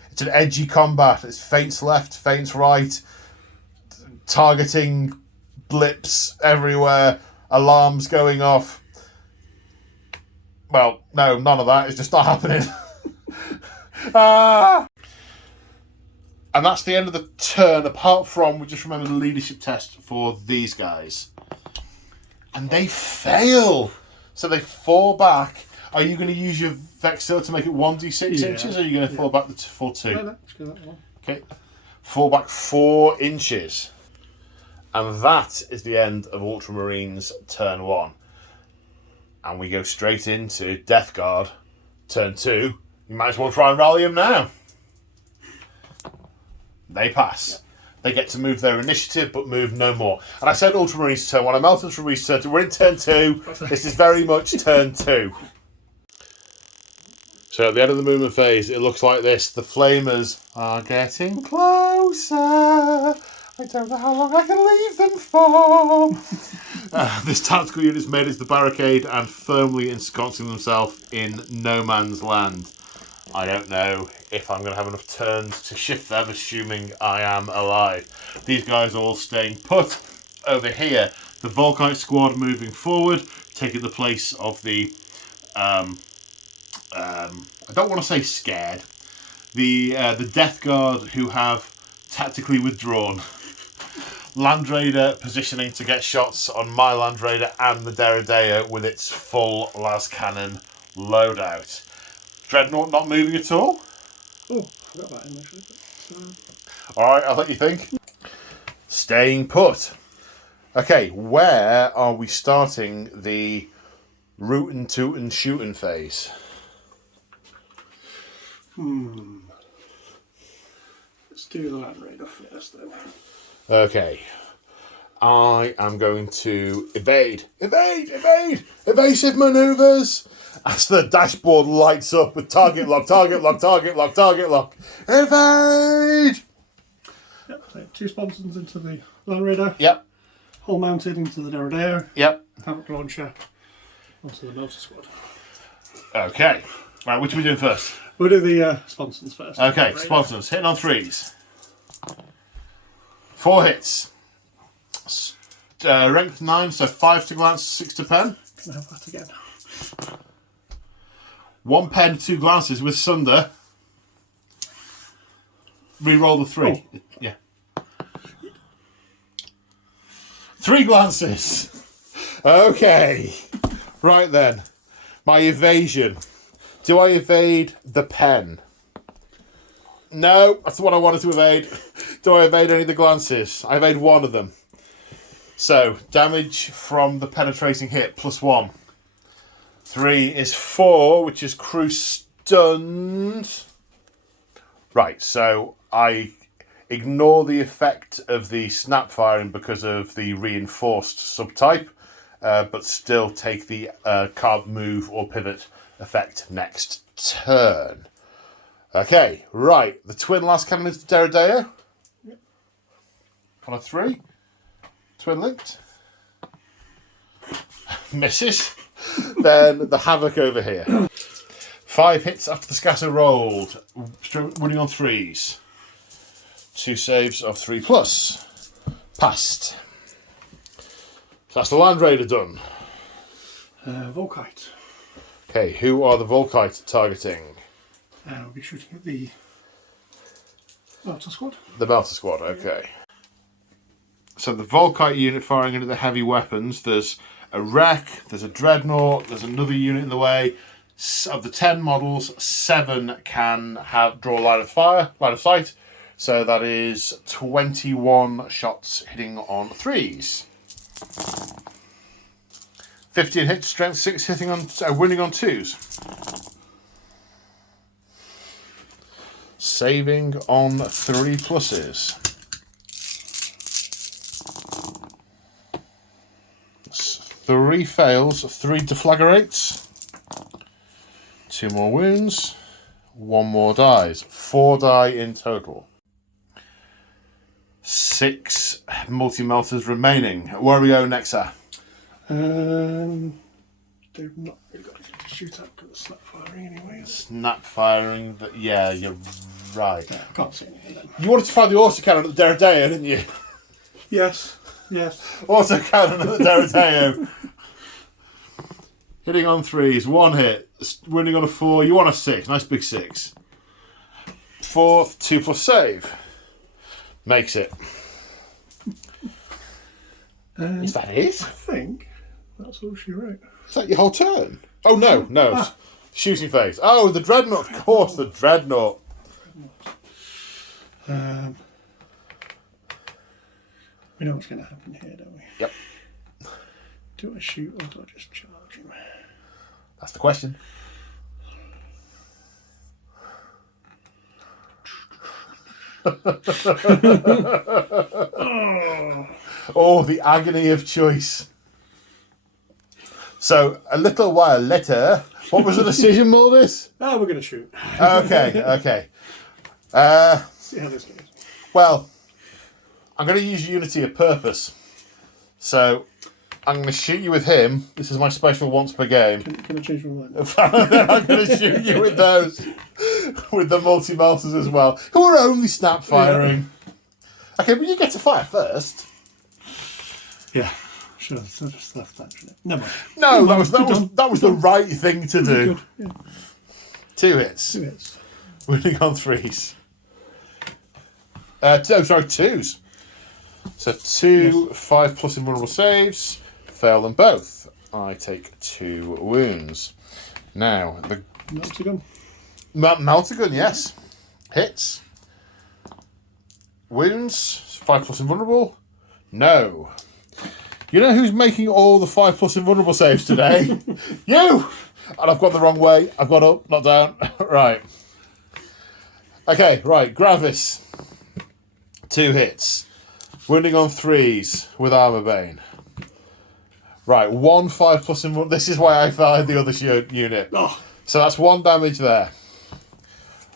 combat. It's feints left, feints right, targeting blips everywhere, alarms going off. Well, no, none of that. It's just not happening. And that's the end of the turn, apart from, we just remember the leadership test for these guys. And they fail. So they fall back. Are you going to use your Vexil to make it 1d6 inches, or are you going to fall back the full 2? No, let's go that one. Okay. Fall back 4 inches. And that is the end of Ultramarines turn 1. And we go straight into Deathguard turn 2. You might as well try and rally them now. They pass. Yep. They get to move their initiative, but move no more. And I said Ultramarines turn 1. I meant Ultramarines turn 2. We're in turn 2. This is very much turn 2. So at the end of the movement phase, it looks like this. The flamers are getting closer. I don't know how long I can leave them for. This tactical unit is made as the barricade and firmly ensconcing themselves in no man's land. I don't know if I'm going to have enough turns to shift them, assuming I am alive. These guys are all staying put. Over here, the Volkite squad moving forward, taking the place of the... I don't want to say scared. The Deathguard who have tactically withdrawn. Land Raider positioning to get shots on my Land Raider and the Deradeo with its full las cannon loadout. Dreadnought not moving at all. Oh, I forgot about him actually. Alright, I'll let you think. Staying put. Okay, where are we starting the rootin' tootin' shooting phase? Let's do the Land Raider first then. Okay. I am going to evade. Evasive manoeuvres. As the dashboard lights up with target lock, target lock, target lock, target lock. Evade! Yep, so 2 sponsons into the Land Raider. Yep. Hull mounted into the Deradeo. Yep. Havoc launcher onto the motor squad. Okay. Right, which are we doing first? We'll do the sponsons first. Okay, sponsons. Hitting on 3s. 4 hits. Strength 9, so 5 to glance, 6 to pen. Can I have that again? 1 pen, 2 glances with Sunder. re-roll the 3. Oh. Yeah. 3 glances. Okay. Right then. My evasion. Do I evade the pen? No, that's the one I wanted to evade. Do I evade any of the glances? I evade one of them. So, damage from the penetrating hit, +1. 3 is 4, which is crew stunned. Right, so I ignore the effect of the snap firing because of the reinforced subtype, but still take the can't move or pivot effect next turn. Okay, right. The twin last cannon is Deradeo. Yep. On a 3. Twin linked. Misses. Then the Havoc over here. 5 hits after the scatter rolled. Winning on 3s. 2 saves of 3+. Passed. So that's the Land Raider done. Volkite. Okay, who are the Volkite targeting? I'll be shooting at the Melter Squad. The Melter Squad, okay. So the Volkite unit firing into the heavy weapons. There's a wreck, there's a dreadnought, there's another unit in the way. Of the 10 models, 7 can draw line of sight. So that is 21 shots hitting on 3s. 15 hits, strength 6 hitting on winning on 2s. Saving on 3+. 3 fails, 3 deflagrates. 2 more wounds. 1 more dies. 4 die in total. 6 multi-melters remaining. Where are we going next, sir? They've not really got anything to shoot at because it's snap firing anyway. Snap firing, but yeah, you're right. Yeah, I can't see anything then. You wanted to find the autocannon at the Deradeo, didn't you? Yes. Autocannon at the Deradeo. Hitting on 3s, 1 hit. Winning on a 4, you want a 6. Nice big 6. 4th, 2+ save. Makes it. Is that it? I think that's all she wrote. Is that your whole turn? Oh, no. Shooting phase. Oh, the Dreadnought. Of course, the Dreadnought. We know what's going to happen here, don't we? Yep. Do I shoot or do I just charge him? That's the question. Oh, the agony of choice. So, a little while later, what was the decision, Maldis? We're going to shoot. Okay. See how this goes. Well, I'm going to use Unity of purpose. So, I'm going to shoot you with him. This is my special once per game. Can I change my mind? I'm going to shoot you with those. With the multi-melters as well. Who are only snap firing. Yeah. Okay, but you get to fire first. Yeah. Sure, so I just left that. Never mind. No, that was the right thing to do. Yeah. 2 hits. 2 hits. Winning on 3s. 2s. So 2 5+ invulnerable saves. Fail them both. I take 2 wounds. Now, the Meltagun. Meltagun, yes. Hits. Wounds. 5+ invulnerable. No. You know who's making all the 5+ invulnerable saves today? You! And I've gone the wrong way. I've gone up, not down. Right. Okay, right. Gravis. 2 hits. Wounding on 3s with Armour Bane. Right, 1 5+ invulnerable. This is why I fired the other unit. Oh. So that's 1 damage there.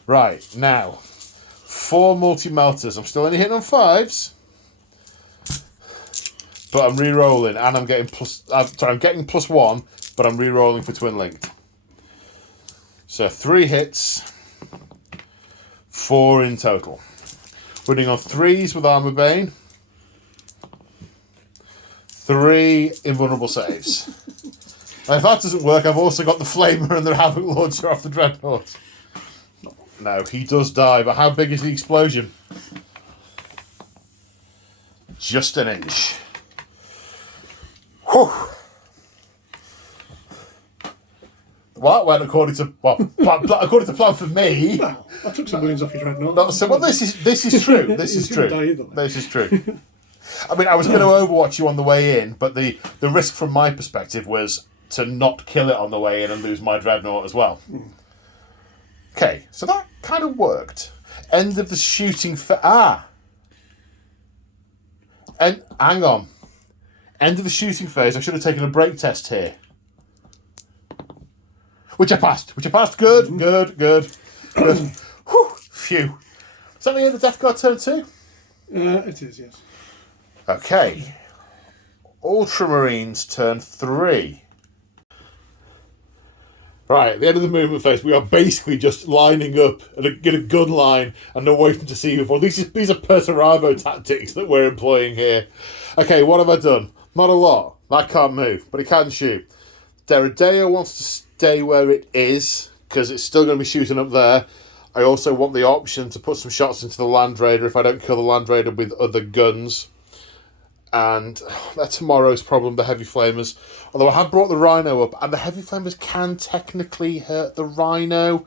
Right, now. 4 multi-melters. I'm still only hitting on 5s. But I'm re-rolling, and I'm getting I'm getting +1, but I'm re-rolling for twin linked. So 3 hits, 4 in total. Winning on 3s with Armour Bane. 3 invulnerable saves. And if that doesn't work, I've also got the Flamer and the Havoc Launcher off the Dreadnought. No, he does die, but how big is the explosion? Just an inch. Whew. Well, that went according to according to plan for me. Well, I took some wounds off your dreadnought. Not so. Well, this is true. This is true. This is true. I mean, I was going to overwatch you on the way in, but the risk from my perspective was to not kill it on the way in and lose my dreadnought as well. Okay, so that kind of worked. End of the shooting for and hang on. End of the shooting phase. I should have taken a break test here. Which I passed. Good. Whew, phew. Is that the end of Deathguard turn 2? It is, yes. Okay. Ultramarines turn 3. Right, at the end of the movement phase, we are basically just lining up and get a gun line and they're waiting to see before. These are Perturabo tactics that we're employing here. Okay, what have I done? Not a lot. That can't move, but it can shoot. Deradeo wants to stay where it is because it's still going to be shooting up there. I also want the option to put some shots into the Land Raider if I don't kill the Land Raider with other guns. And that's tomorrow's problem, the Heavy Flamers. Although I have brought the Rhino up, and the Heavy Flamers can technically hurt the Rhino.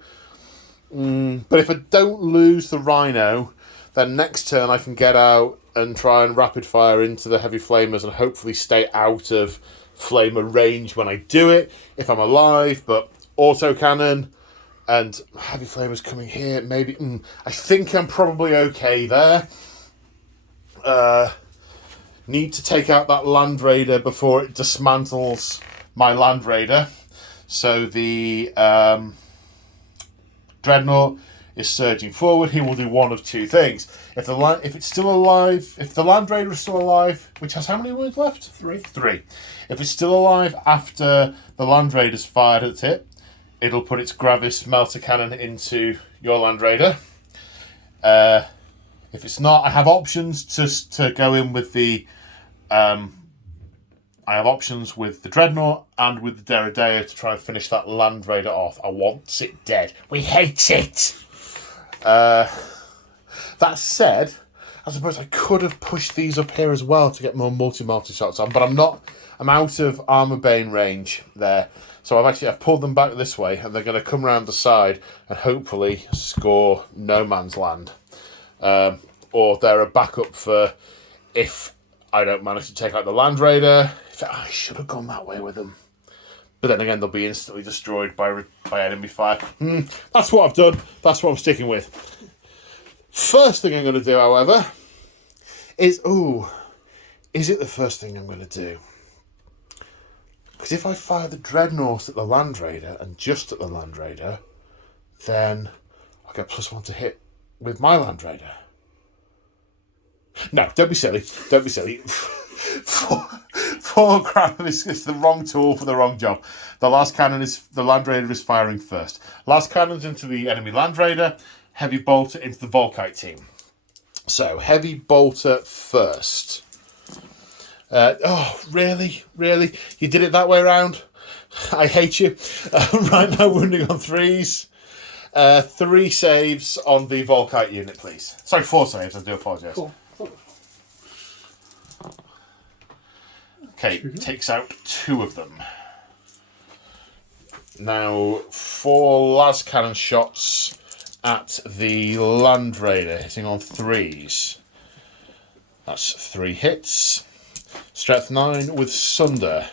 But if I don't lose the Rhino, then next turn I can get out and try and rapid fire into the Heavy Flamers and hopefully stay out of Flamer range when I do it, if I'm alive. But autocannon and Heavy Flamers coming here, maybe. I think I'm probably okay there. Need to take out that Land Raider before it dismantles my Land Raider. So the Dreadnought is surging forward. He will do one of two things. If it's still alive, if the Land Raider is still alive, which has how many wounds left? 3. 3. If it's still alive after the Land Raider's fired at it, it'll put its Gravis melter cannon into your Land Raider. If it's not, I have options to go in with the Dreadnought and with the Deradeo to try and finish that Land Raider off. I want it dead. We hate it! That said, I suppose I could have pushed these up here as well to get more multi shots on, but I'm not. I'm out of Armour Bane range there. So I've pulled them back this way and they're going to come around the side and hopefully score no man's land. Or they're a backup for if I don't manage to take out the Land Raider. I should have gone that way with them. But then again, they'll be instantly destroyed by enemy fire. That's what I've done. That's what I'm sticking with. First thing I'm going to do, however, is it the first thing I'm going to do? Because if I fire the Dreadnought at the Land Raider and just at the Land Raider, then I'll get +1 to hit with my Land Raider. No, don't be silly. Don't be silly. 4 cannon is the wrong tool for the wrong job. The Land Raider is firing first. Last cannon's into the enemy Land Raider. Heavy bolter into the Volkite team. So, heavy bolter first. Really? Really? You did it that way around? I hate you. Right now, wounding on 3s. 3 saves on the Volkite unit, please. Sorry, 4 saves. I do apologise. Cool. Okay, takes out 2 of them. Now, 4 las cannon shots at the Land Raider, hitting on 3s. That's 3 hits. Strength 9 with Sunder.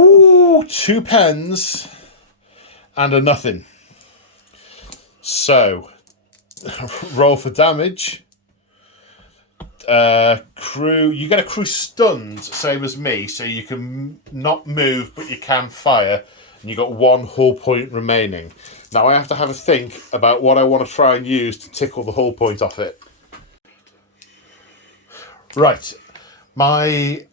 Ooh, 2 pens and a nothing. So, roll for damage. Crew, you get a crew stunned, same as me, so you can not move, but you can fire, and you got 1 hull point remaining. Now I have to have a think about what I want to try and use to tickle the hull point off it. Right, my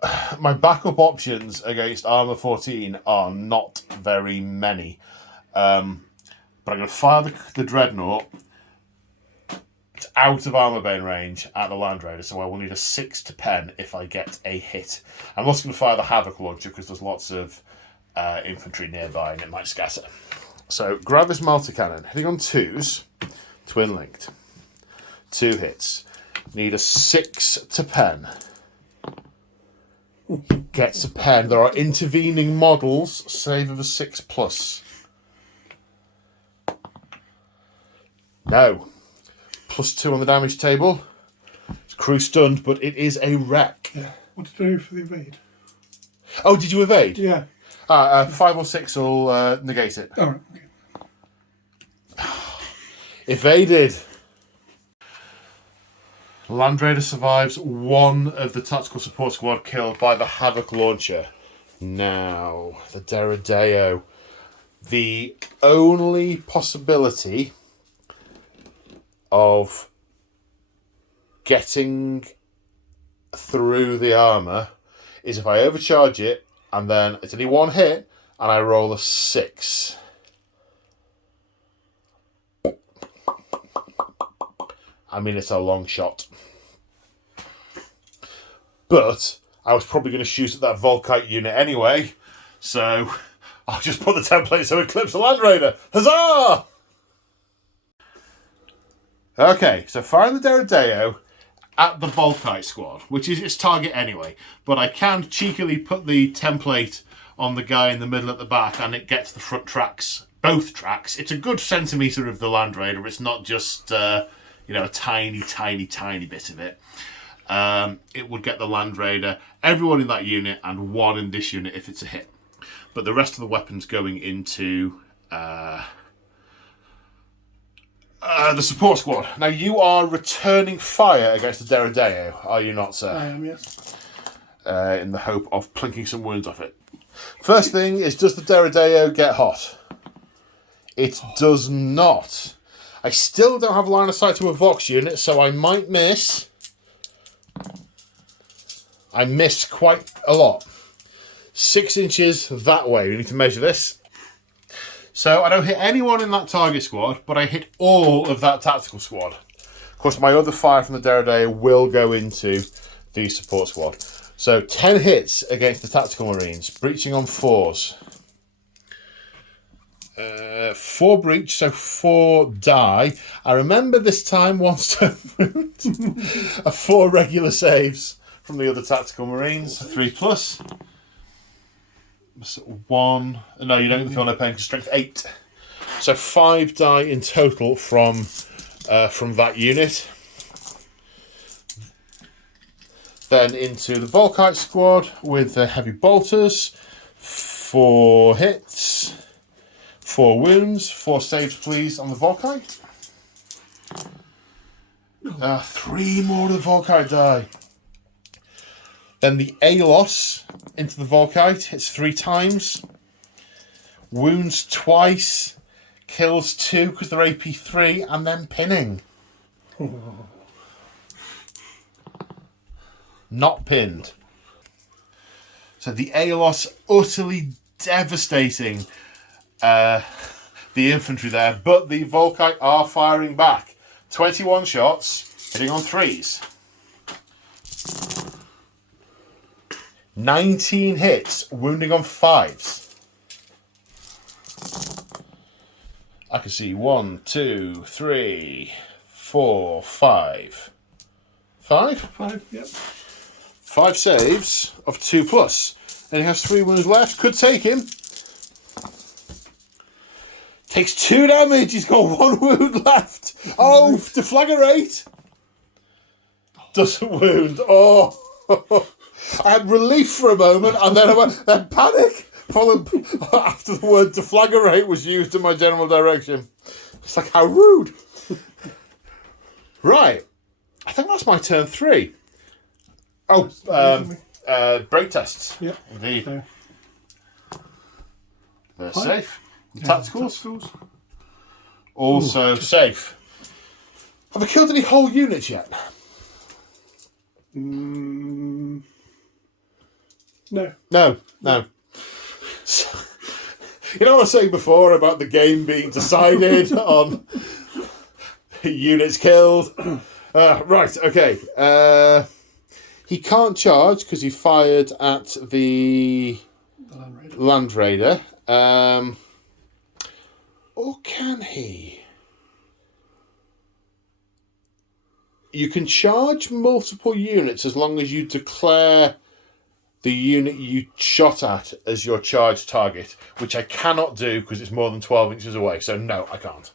backup options against Armour 14 are not very many, but I'm going to fire the Dreadnought out of Armour Bane range at the Land Raider, so I will need a 6 to pen if I get a hit. I'm also going to fire the Havoc Launcher because there's lots of infantry nearby and it might scatter. So grab this melter cannon. Hitting on 2s. Twin linked. 2 hits. Need a 6 to pen. Gets a pen. There are intervening models. Save of a 6+. No. +2 on the damage table. It's crew stunned, but it is a wreck. Yeah. What did I do for the evade? Oh, did you evade? Yeah. 5 or 6 will negate it. All right. Okay. Evaded. Land Raider survives one of the tactical support squad killed by the Havoc launcher. Now, the Deradeo. The only possibility of getting through the armour is if I overcharge it and then it's only 1 hit and I roll a 6. I mean, it's a long shot. But I was probably going to shoot at that Volkite unit anyway, so I'll just put the template so it clips the Land Raider. Huzzah! Okay, so firing the Deradeo at the Volkite squad, which is its target anyway, but I can cheekily put the template on the guy in the middle at the back and it gets the front tracks, both tracks. It's a good centimetre of the Land Raider. It's not just, a tiny, tiny, tiny bit of it. It would get the Land Raider, everyone in that unit, and 1 in this unit if it's a hit. But the rest of the weapons going into the support squad. Now, you are returning fire against the Deradeo, are you not, sir? I am, yes. In the hope of plinking some wounds off it. First thing is, does the Deradeo get hot? It does not. I still don't have line of sight to a Vox unit, so I might miss. I miss quite a lot. 6 inches that way. We need to measure this. So I don't hit anyone in that target squad, but I hit all of that tactical squad. Of course, my other fire from the Deradeo will go into the support squad. So 10 hits against the tactical marines, breaching on 4s. 4 breach, so 4 die. I remember this time 1 stone wound. 4 regular saves from the other tactical marines, 3+. 1. No, you don't feel no pain because strength 8. So 5 die in total from that unit. Then into the Volkite squad with the heavy bolters. 4 hits. 4 wounds. 4 saves, please, on the Volkite. 3 more of the Volkite die. Then the Alos into the Volkite hits 3 times. Wounds twice. Kills 2 because they're AP 3, and then pinning. Not pinned. So the Alos utterly devastating the infantry there, but the Volkite are firing back. 21 shots, hitting on 3s. 19 hits, wounding on 5s. I can see 1, 2, 3, 4, 5. 5? 5, yep. 5 saves of 2+. And he has 3 wounds left. Could take him. Takes 2 damage. He's got 1 wound left. Oh, deflagrate. Doesn't wound. Oh. I had relief for a moment, and then I went, then panic followed after the word deflagrate was used in my general direction. It's like, how rude. Right. I think that's my turn 3. Oh, break tests. Yep. Indeed. They're Fine. safe. The tacticals. Tacticals. Also safe. Have I killed any whole units yet? No. No. So, you know what I was saying before about the game being decided on units killed? Right, okay. He can't charge because he fired at the Land Raider. Land Raider. Or can he? You can charge multiple units as long as you declare the unit you shot at as your charge target, which I cannot do because it's more than 12 inches away. So no, I can't.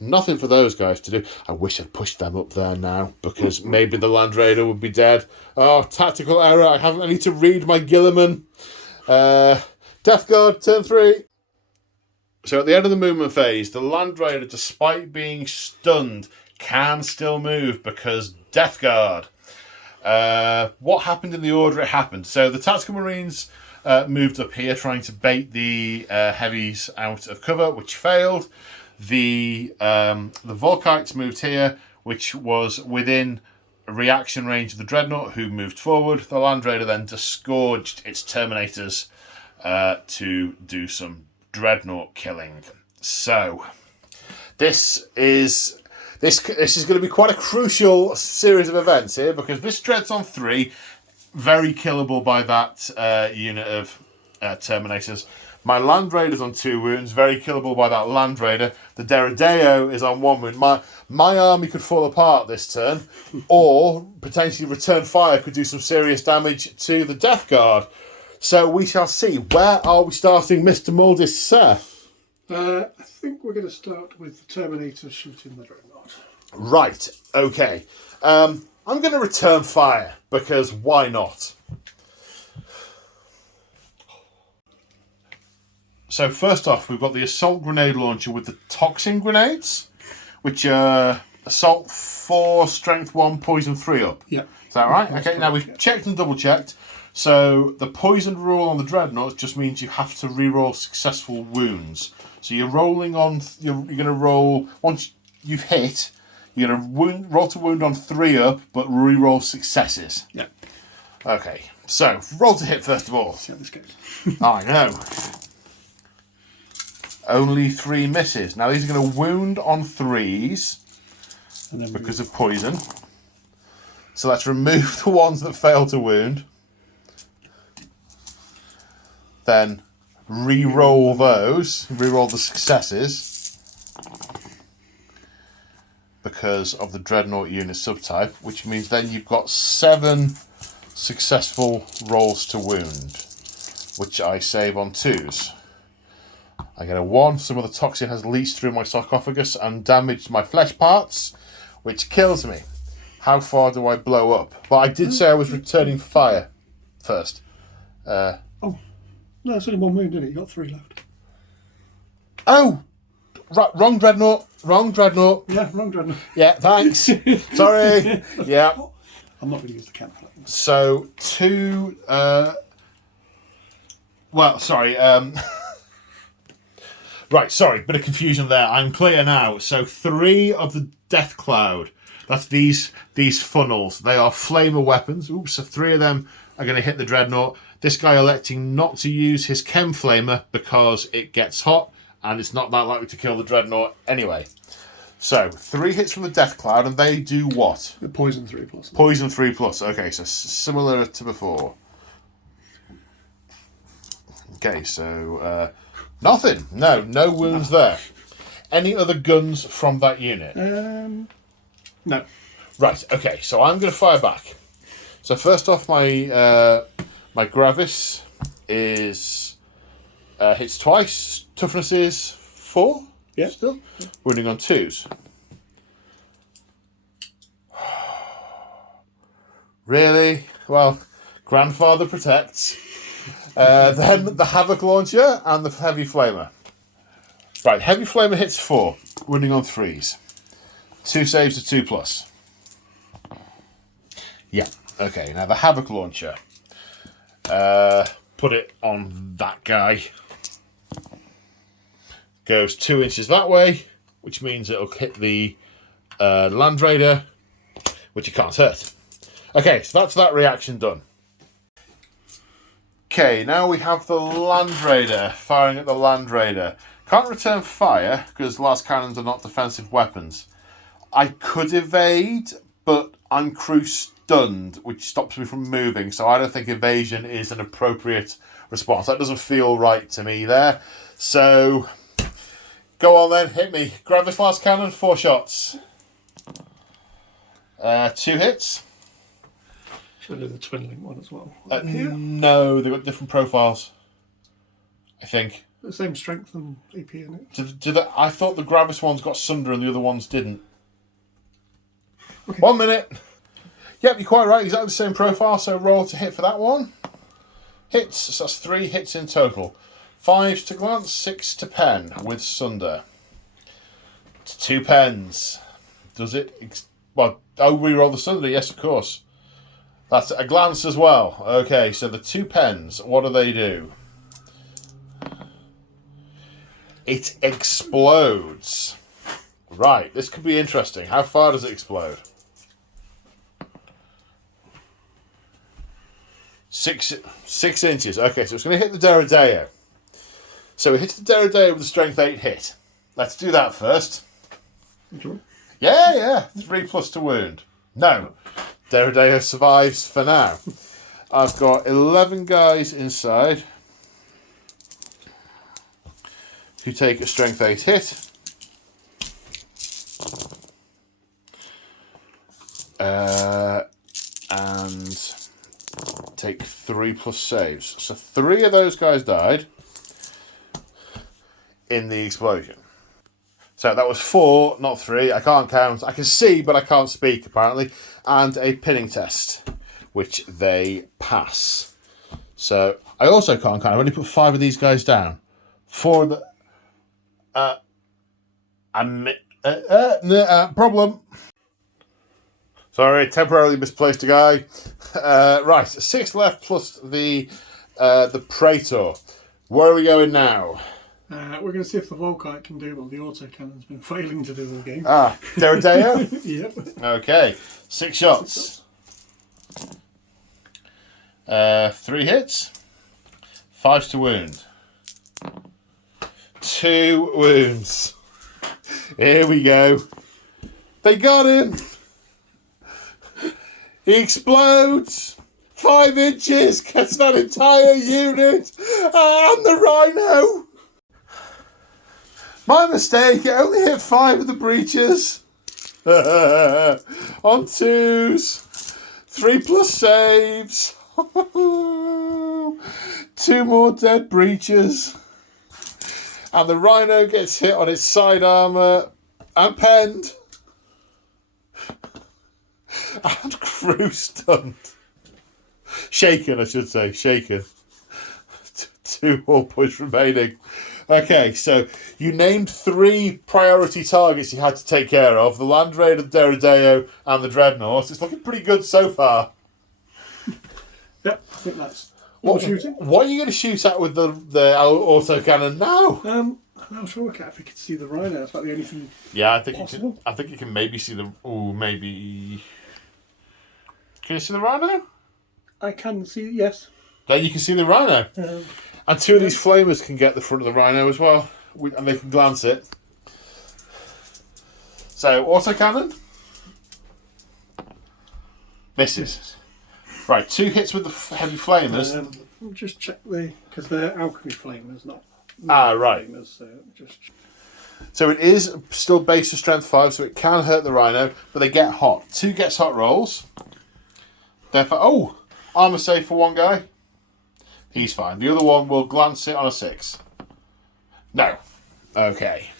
Nothing for those guys to do. I wish I'd pushed them up there now, because maybe the Land Raider would be dead. Oh, tactical error. I need to read my Gilliman. Deathguard, turn 3. So at the end of the movement phase, the Land Raider, despite being stunned, can still move because Deathguard. What happened in the order it happened? So the Tactical Marines moved up here, trying to bait the heavies out of cover, which failed. The Volkites moved here, which was within reaction range of the Dreadnought, who moved forward. The Land Raider then disgorged its Terminators to do some Dreadnought killing. So this is going to be quite a crucial series of events here, because this Dread's on 3, very killable by that unit of Terminators. My Land Raider's on 2 wounds, very killable by that Land Raider. The Deredeo is on 1 wound. My army could fall apart this turn, or potentially return fire could do some serious damage to the Deathguard. So we shall see. Where are we starting, Mr. Muldis, sir? I think we're going to start with the Terminator shooting the Dreadnought. Right, okay. I'm going to return fire, because why not? So first off, we've got the Assault Grenade Launcher with the Toxin Grenades, which are Assault 4, Strength 1, Poison 3 up. Yeah. Is that right? Okay, now we've checked and double-checked. So the poisoned rule on the Dreadnoughts just means you have to re-roll successful wounds. So you're rolling on... You're going to roll... Once you've hit, you're going to roll to wound on 3 up, but re-roll successes. Yeah. Okay, so roll to hit first of all. See how this goes. I know. Only 3 misses. Now these are going to wound on 3s because of poison. So let's remove the ones that fail to wound. Then re-roll those. Re-roll the successes because of the Dreadnought unit subtype, which means then you've got 7 successful rolls to wound, which I save on 2s. I get a 1. Some of the toxin has leached through my sarcophagus and damaged my flesh parts, which kills me. How far do I blow up? Well, I did say I was returning fire first. Oh, no, it's only 1 wound, isn't it? You got 3 left. Oh! Right, wrong Dreadnought. Wrong Dreadnought. Yeah, wrong Dreadnought. Yeah, thanks. Sorry. Yeah. I'm not going to use the camp for that. So, 2... well, sorry. Right, sorry, bit of confusion there. I'm clear now. So 3 of the Death Cloud, that's these funnels. They are flamer weapons. Oops, so 3 of them are going to hit the Dreadnought. This guy electing not to use his Chem Flamer because it gets hot and it's not that likely to kill the Dreadnought anyway. So 3 hits from the Death Cloud, and they do what? The Poison 3+. Poison 3+. Okay, so similar to before. Okay, so... nothing. No wounds there. Any other guns from that unit? No. Right, okay, so I'm going to fire back. So first off, my Gravis is hits twice. Toughness is 4. Yeah. Still. Wounding on 2s. Really? Well, grandfather protects. Then the Havoc Launcher and the Heavy Flamer. Right, Heavy Flamer hits 4, wounding on 3s. 2 saves are 2+. Yeah, okay, now the Havoc Launcher. Put it on that guy. Goes 2 inches that way, which means it'll hit the Land Raider, which it can't hurt. Okay, so that's that reaction done. Okay, now we have the Land Raider, firing at the Land Raider. Can't return fire, because las cannons are not defensive weapons. I could evade, but I'm crew stunned, which stops me from moving, so I don't think evasion is an appropriate response. That doesn't feel right to me there. So, Go on then, hit me. Grab this last cannon, 4 shots. 2 hits. Should I do the twin link one as well? No, they've got different profiles. I think. The same strength and AP in it. I thought the Gravis ones got Sunder and the other ones didn't. Okay. 1 minute. Yep, you're quite right. Exactly the same profile. So roll to hit for that one. Hits. So that's 3 hits in total. 5s to glance, 6 to pen with Sunder. 2 pens. Does it? Well, oh, re-roll the Sunder. Yes, of course. That's a glance as well. Okay, so the 2 pens. What do they do? It explodes. Right, this could be interesting. How far does it explode? 6 inches. Okay, so it's going to hit the Deredeo. So it hits the Deredeo with a strength 8 hit. Let's do that first. Sure. Yeah. 3+ to wound. No. Deredeo survives for now. I've got 11 guys inside who take a strength 8 hit. And take 3+ saves. So 3 of those guys died in the explosion. So that was 4, not 3. I can't count. I can see, but I can't speak, apparently. And a pinning test, which they pass. So I also can't count. I've only put 5 of these guys down. 4 of the... problem. Sorry, temporarily misplaced a guy. Right, 6 left plus the Praetor. Where are we going now? We're going to see if the Volkite can do what the autocannon's been failing to do all game. Deredeo? Yep. Okay, 6 shots. 3 hits. 5s to wound. 2 wounds. Here we go. They got him. He explodes. 5 inches. Gets that entire unit. And the Rhino. My mistake. It only hit 5 of the breaches. On 2s. 3+ saves. 2 more dead breaches. And the Rhino gets hit on its side armour and penned. And crew stunned. Shaken, I should say. Shaken. 2 more points remaining. Okay, so you named 3 priority targets you had to take care of. The Land Raider, the Deredeo, and the Dreadnought. It's looking pretty good so far. Yep, I think that's... What shooting? What are you going to shoot at with the autocannon now? I'm not sure if we could see the Rhino. That's about the only thing. Yeah, I think possible. you can. I think you can maybe see the. Oh, maybe. Can you see the Rhino? I can see. Yes. Then you can see the Rhino, and 2 of these flamers can get the front of the Rhino as well, and they can glance it. So autocannon misses. Right, 2 hits with the heavy flamers. We'll just check because they're alchemy flamers, not right. Flamers, so just. So it is still base of strength 5, so it can hurt the Rhino, but they get hot. 2 gets hot rolls. Therefore, armor save for 1 guy. He's fine. The other one will glance it on a 6. No. Okay.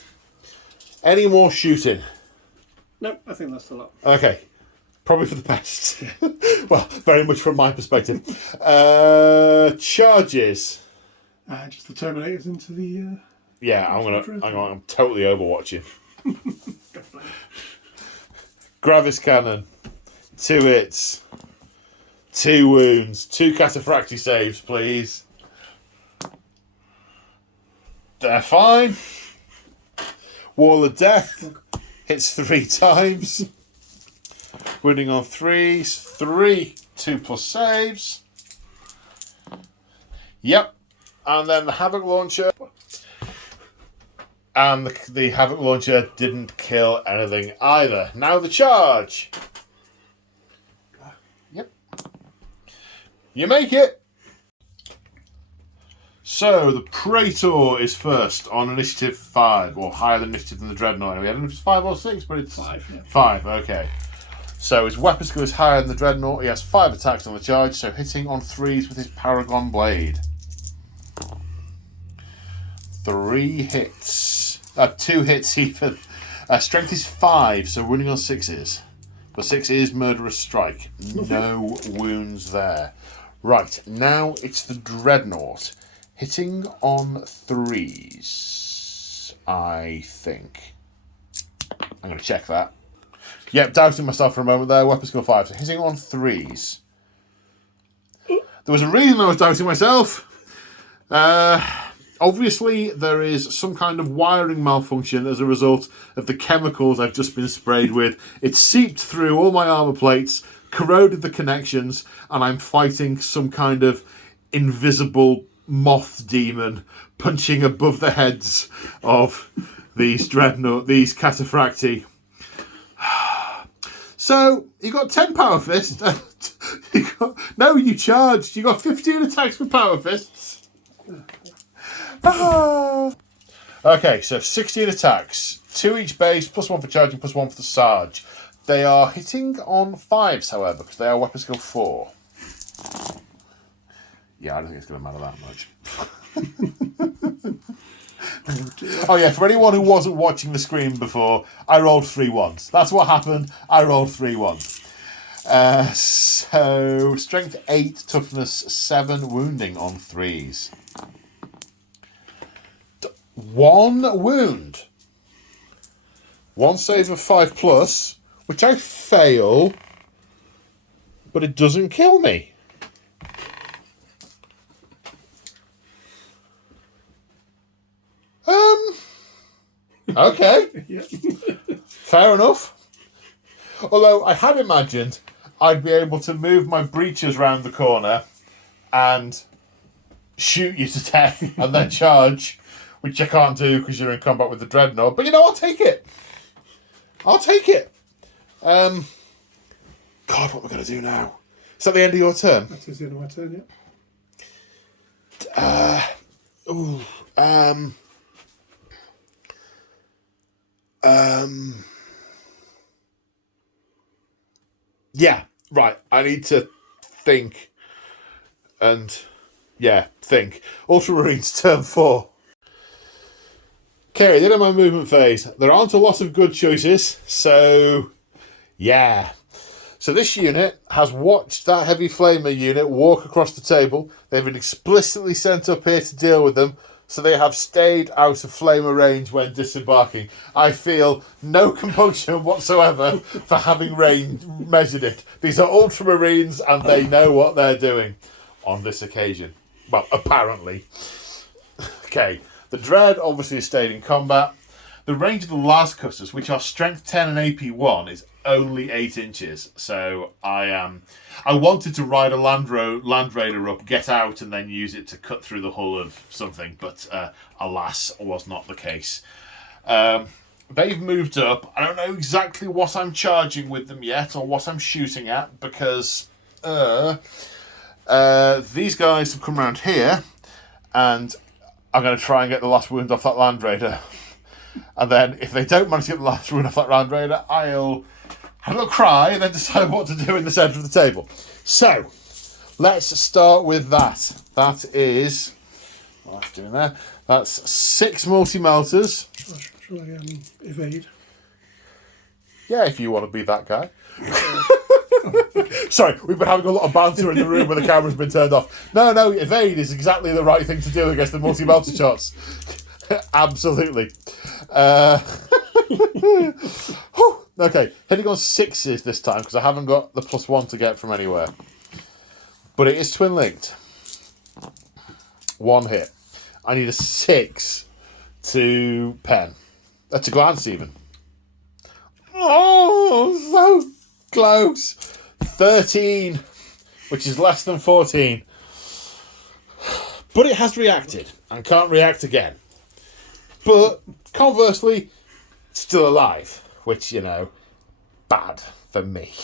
Any more shooting? No, I think that's a lot. Okay. Probably for the best. Well, very much from my perspective. Charges. Just the Terminators into the... Yeah, I'm totally overwatching. Gravis cannon. 2 hits. 2 wounds. 2 cataphracti saves, please. They're fine. Wall of Death. Hits 3 times. Wounding on 3s. 3 2+ saves. Yep. And then the Havoc Launcher. And the Havoc Launcher didn't kill anything either. Now the charge. Yep. You make it. So, the Praetor is first on initiative 5, or higher than initiative than the Dreadnought. We had if it's 5 or 6, but it's 5. Yeah. 5, okay. So, his weapon skill is higher than the Dreadnought. He has 5 attacks on the charge, so hitting on 3s with his Paragon Blade. 3 hits. 2 hits even. Strength is 5, so running on 6s. But 6 is Murderous Strike. No wounds there. Right, now it's the Dreadnought. Hitting on 3s, I think. I'm going to check that. Yep, doubting myself for a moment there. Weapon skill 5, so hitting on 3s. There was a reason I was doubting myself. Obviously, there is some kind of wiring malfunction as a result of the chemicals I've just been sprayed with. It seeped through all my armour plates, corroded the connections, and I'm fighting some kind of invisible moth demon punching above the heads of these dreadnought, these cataphracti. So, you got 10 power fists. You charged. You got 15 attacks with power fists. Okay, so 16 attacks. 2 each base, +1 for charging, +1 for the Sarge. They are hitting on 5s, however, because they are weapon skill 4. Yeah, I don't think it's going to matter that much. Oh yeah, for anyone who wasn't watching the screen before, I rolled 3 1s. That's what happened. I rolled 3 1s. So, strength 8, toughness 7, wounding on 3s. 1 wound. 1 save of 5+, which I fail, but it doesn't kill me. Okay. Yeah. Fair enough. Although I had imagined I'd be able to move my breeches round the corner and shoot you to death and then charge, which I can't do because you're in combat with the Dreadnought. But I'll take it. I'll take it. God, what am I going to do now? Is that the end of your turn? That is the end of my turn, Yeah, right. I need to think. And, think. Ultramarines, turn 4. Okay, the end of my movement phase. There aren't a lot of good choices, so, yeah. So this unit has watched that heavy flamer unit walk across the table. They've been explicitly sent up here to deal with them, so they have stayed out of flamer range when disembarking. I feel no compunction whatsoever for having measured it. These are Ultramarines and they know what they're doing on this occasion. Well, apparently. Okay, the Dread obviously stayed in combat. The range of the Lascutters, which are strength 10 and AP 1, is only 8 inches. So I wanted to ride a Land Raider up, get out, and then use it to cut through the hull of something, but alas, was not the case. They've moved up. I don't know exactly what I'm charging with them yet, or what I'm shooting at, because these guys have come around here, and I'm going to try and get the last wound off that Land Raider. And then, if they don't manage to get the last wound off that Land Raider, I'll have a little cry and then decide what to do in the centre of the table. So, let's start with that. That is... What that's doing there. That's 6 multi-melters. Shall I evade? Yeah, if you want to be that guy. Sorry, we've been having a lot of banter in the room where the camera's been turned off. No, evade is exactly the right thing to do against the multi-melter shots. Absolutely. Okay, heading on 6s this time because I haven't got the +1 to get from anywhere. But it is twin linked. 1 hit. I need a 6 to pen. To glance even. Oh, so close. 13, which is less than 14. But it has reacted and can't react again. But conversely, it's still alive, which, bad for me.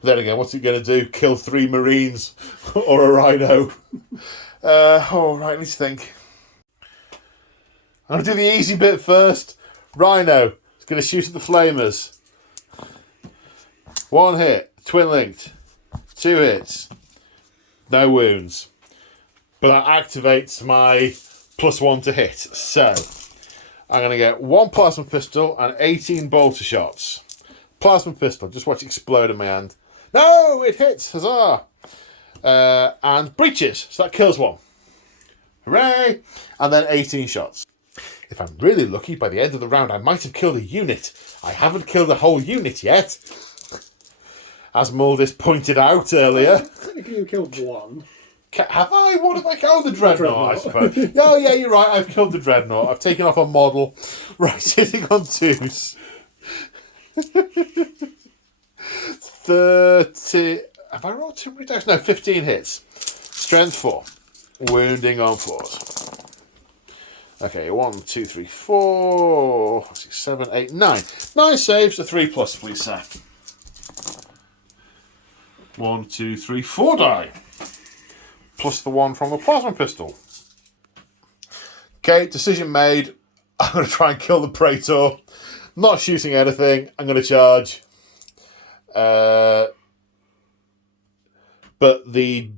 But then again, what's it going to do? Kill 3 Marines or a Rhino? Right, let's think. I'm going to do the easy bit first. Rhino is going to shoot at the flamers. 1 hit, twin linked. 2 hits, no wounds. But that activates my +1 to hit. So I'm going to get 1 plasma pistol and 18 bolter shots. Plasma pistol, just watch it explode in my hand. No, it hits, huzzah! And breaches, so that kills 1. Hooray! And then 18 shots. If I'm really lucky, by the end of the round, I might have killed a unit. I haven't killed a whole unit yet. As Muldis pointed out earlier. Technically you killed 1. Have I? What have I killed? The Dreadnought, I suppose. Oh, yeah, you're right. I've killed the Dreadnought. I've taken off a model. Right, hitting on 2s. 30... Have I rolled too many dice? No, 15 hits. Strength 4. Wounding on 4s. Okay, 1, 2, 3, 4, 5, 6, 7, 8, 9. 9 saves, a 3+, please, sir. 1, 2, 3, 4 die. Plus the 1 from the plasma pistol. Okay, decision made. I'm going to try and kill the Praetor. Not shooting anything. I'm going to charge. But the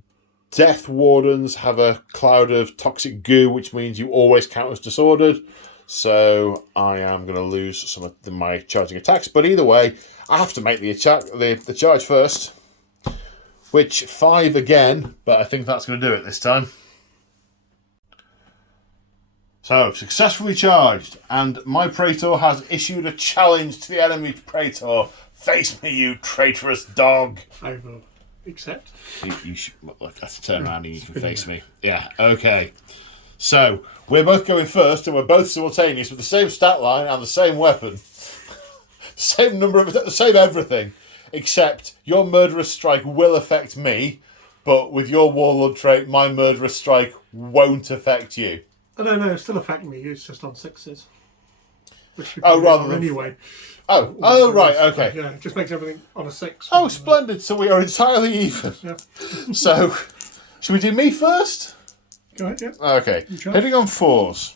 Death Wardens have a cloud of toxic goo, which means you always count as disordered. So I am going to lose some of my charging attacks. But either way, I have to make the charge first. Which, 5 again, but I think that's going to do it this time. So, successfully charged, and my Praetor has issued a challenge to the enemy Praetor. Face me, you traitorous dog. I will accept. You should, look, I have to turn around and you can face me. Yeah, okay. So, we're both going first, and we're both simultaneous with the same stat line and the same weapon. Same number of, same everything. Except your murderous strike will affect me, but with your warlord trait, my murderous strike won't affect you. Oh, no, it'll still affect me. It's just on 6s. Which rather than anyway. Oh, right, okay. Yeah, it just makes everything on a 6. Oh, splendid. So we are entirely even. Yeah. So, should we do me first? Go ahead, yeah. Okay. Hitting on 4s.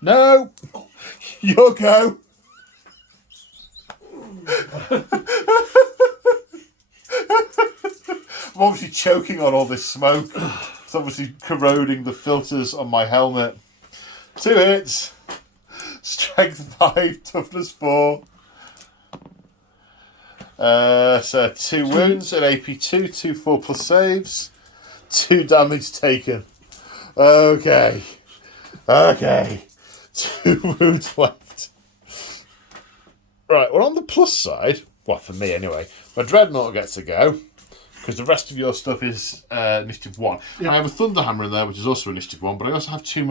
No. Your go. I'm obviously choking on all this smoke. It's obviously corroding the filters on my helmet. 2 hits. Strength 5, toughness 4. So 2 wounds at AP 2, 2 4+ saves. 2 damage taken. Okay. 2 wounds left. Right, well, on the plus side, well, for me anyway, my Dreadnought gets a go, because the rest of your stuff is Initiative 1. Yeah. I have a Thunderhammer in there, which is also Initiative 1, but I also have 3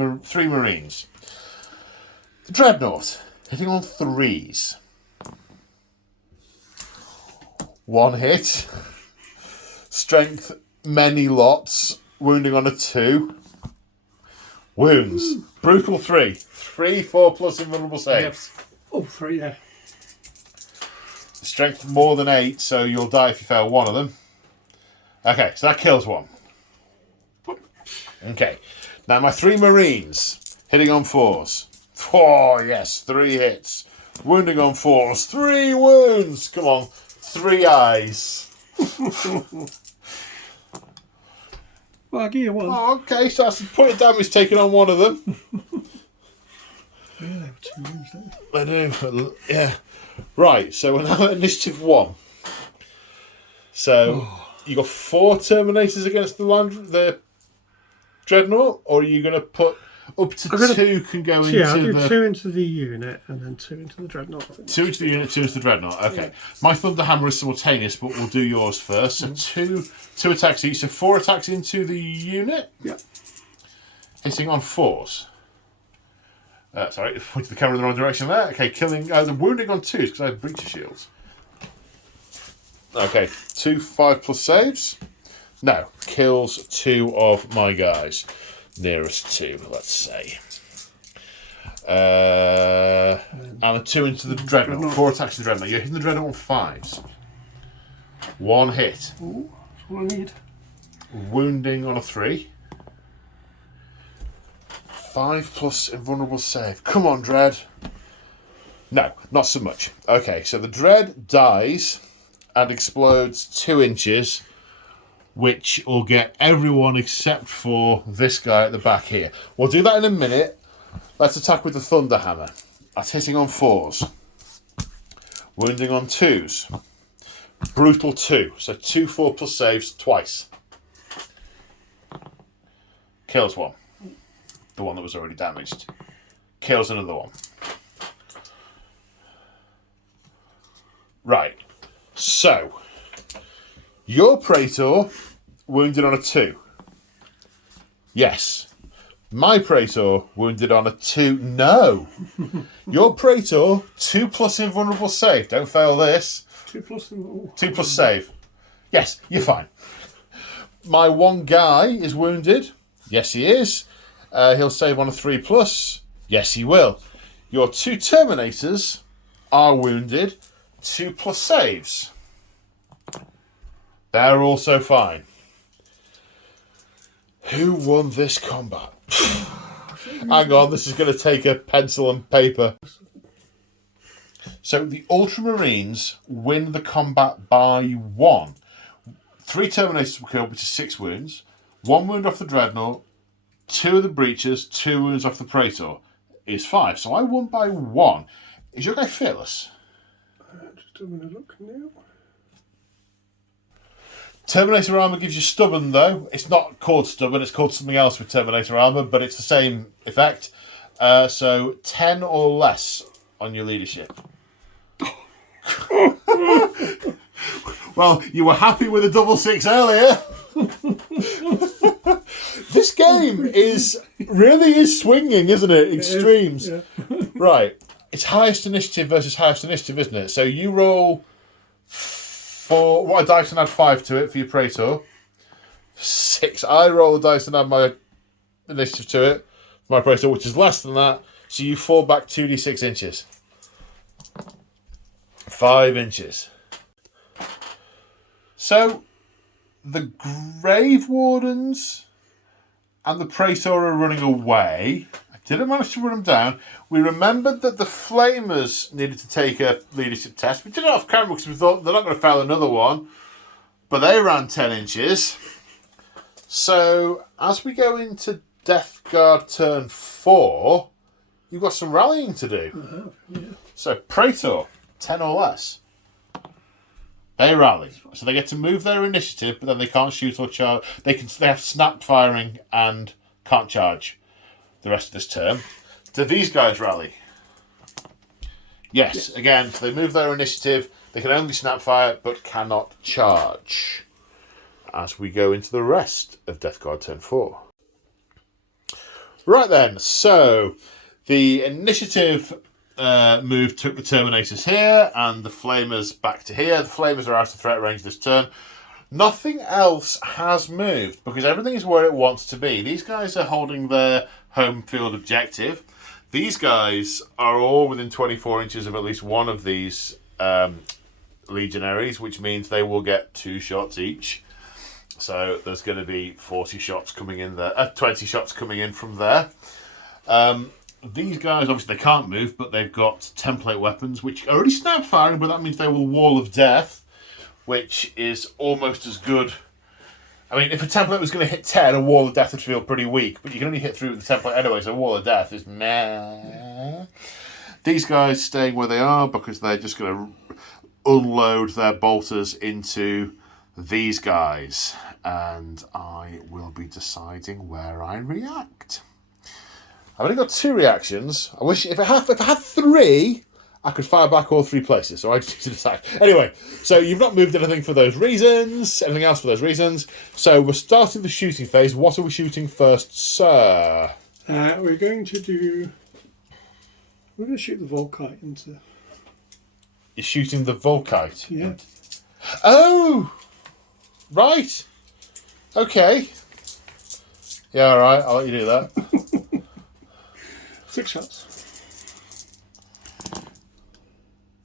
Marines. The Dreadnought, hitting on 3s. 1 hit. Strength, many lots. Wounding on a 2. Wounds. Brutal 3. 3 4+ invulnerable saves. Yep. Oh, 3, yeah. Strength more than 8, so you'll die if you fail 1 of them. Okay, so that kills 1. Okay. Now my 3 Marines. Hitting on 4s. 4, yes, 3 hits. Wounding on 4s. 3 wounds. Come on. 3 eyes. Well, I'll give you 1. Oh, okay, so that's a point of damage taken on 1 of them. Yeah, they have 2 wounds, don't I do, yeah. Right, so we're now at Initiative 1. So, you got 4 Terminators against the Dreadnought, or are you going to put up to 2 can go into I'll do 2 into the unit, and then 2 into the Dreadnought. 2 into the unit, 2 into the Dreadnought, okay. Yeah. My Thunderhammer is simultaneous, but we'll do yours first. So 2 attacks each, so 4 attacks into the unit. Yeah. Hitting on 4s. Sorry, pointed the camera in the wrong direction there. Okay, killing, the wounding on 2s because I have breach shields. Okay, 2 5+ saves. No, kills 2 of my guys. Nearest 2, let's say. And a 2 into the Dreadnought. 4 attacks to the Dreadnought. You're hitting the Dreadnought on 5s. 1 hit. Ooh, that's what I need. Wounding on a 3. 5+ invulnerable save. Come on, Dread. No, not so much. Okay, so the Dread dies and explodes 2 inches, which will get everyone except for this guy at the back here. We'll do that in a minute. Let's attack with the Thunder Hammer. That's hitting on 4s. Wounding on 2s. Brutal 2. So 2 4+ saves twice. Kills one. The one that was already damaged. Kills another one. Right. So, your Praetor wounded on a 2. Yes. My Praetor wounded on a 2. No. Your Praetor, 2+ invulnerable save. Don't fail this. 2+ invulnerable. 2+ save. Yes, you're fine. My one guy is wounded. Yes, he is. He'll save on a 3+. Yes, he will. Your 2 Terminators are wounded. 2+ saves. They're also fine. Who won this combat? Hang on, this is going to take a pencil and paper. So the Ultramarines win the combat by 1. 3 Terminators were killed, which is 6 wounds. 1 wound off the Dreadnought. 2 of the Breaches. 2 wounds off the Praetor. Is 5. So I won by 1. Is your guy fearless? Just having a look now. Terminator armor gives you stubborn, though. It's not called stubborn, it's called something else with Terminator armor, but it's the same effect. So 10 or less on your leadership. Well, you were happy with a 6 earlier. This game really is swinging, isn't it? Extremes. Yeah. Right. It's highest initiative versus highest initiative, isn't it? So you roll for what a dice and add 5 to it for your Praetor. 6. I roll a dice and add my initiative to it for my Praetor, which is less than that. So you fall back 2d6 inches. 5 inches. So the Grave Wardens and the Praetor are running away. I didn't manage to run them down. We remembered that the Flamers needed to take a leadership test. We did it off camera because we thought they're not going to fail another one. But they ran 10 inches. So as we go into Deathguard turn 4, you've got some rallying to do. Yeah. So Praetor, 10 or less. They rally. So they get to move their initiative, but then they can't shoot or charge. They have snap firing and can't charge the rest of this turn. Do these guys rally? Yes. Again, so they move their initiative. They can only snap fire, but cannot charge. As we go into the rest of Deathguard turn 4. Right then, so the initiative move took the Terminators here and the Flamers back to here. The Flamers are out of threat range this turn. Nothing else has moved because everything is where it wants to be. These guys are holding their home field objective. These guys are all within 24 inches of at least one of these legionaries, which means they will get 2 shots each. So there's going to be 40 shots coming in there, 20 shots coming in from there. These guys, obviously, they can't move, but they've got template weapons, which are already snap firing, but that means they will Wall of Death, which is almost as good. I mean, if a template was going to hit 10, a Wall of Death would feel pretty weak, but you can only hit through with the template anyway, so a Wall of Death is meh. These guys staying where they are because they're just going to unload their bolters into these guys, and I will be deciding where I react. I've only got 2 reactions. I wish if I had 3, I could fire back all 3 places. So I just need to decide. Anyway, so you've not moved anything for those reasons. Anything else for those reasons? So we're starting the shooting phase. What are we shooting first, sir? We're going to do. We're going to shoot the Volkite into. You're shooting the Volkite. Yeah. Oh, right. Okay. Yeah, all right. I'll let you do that. 6 shots.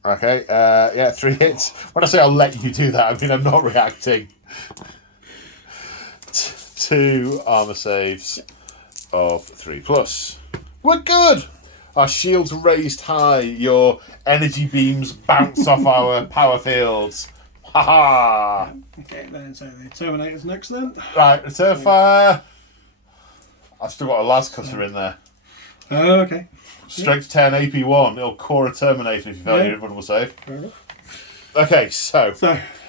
Okay, yeah, 3 hits. When I say I'll let you do that, I mean I'm not reacting. 2 armor saves. of 3+. We're good! Our shields raised high, your energy beams bounce off our power fields. Ha ha! Okay, then so the Terminator's next then. Right, return fire. I've still got a las cutter in there. Okay. Strength 10, AP1. It'll core a Terminator if you fail your invulnerable save. Fair enough. Okay, so.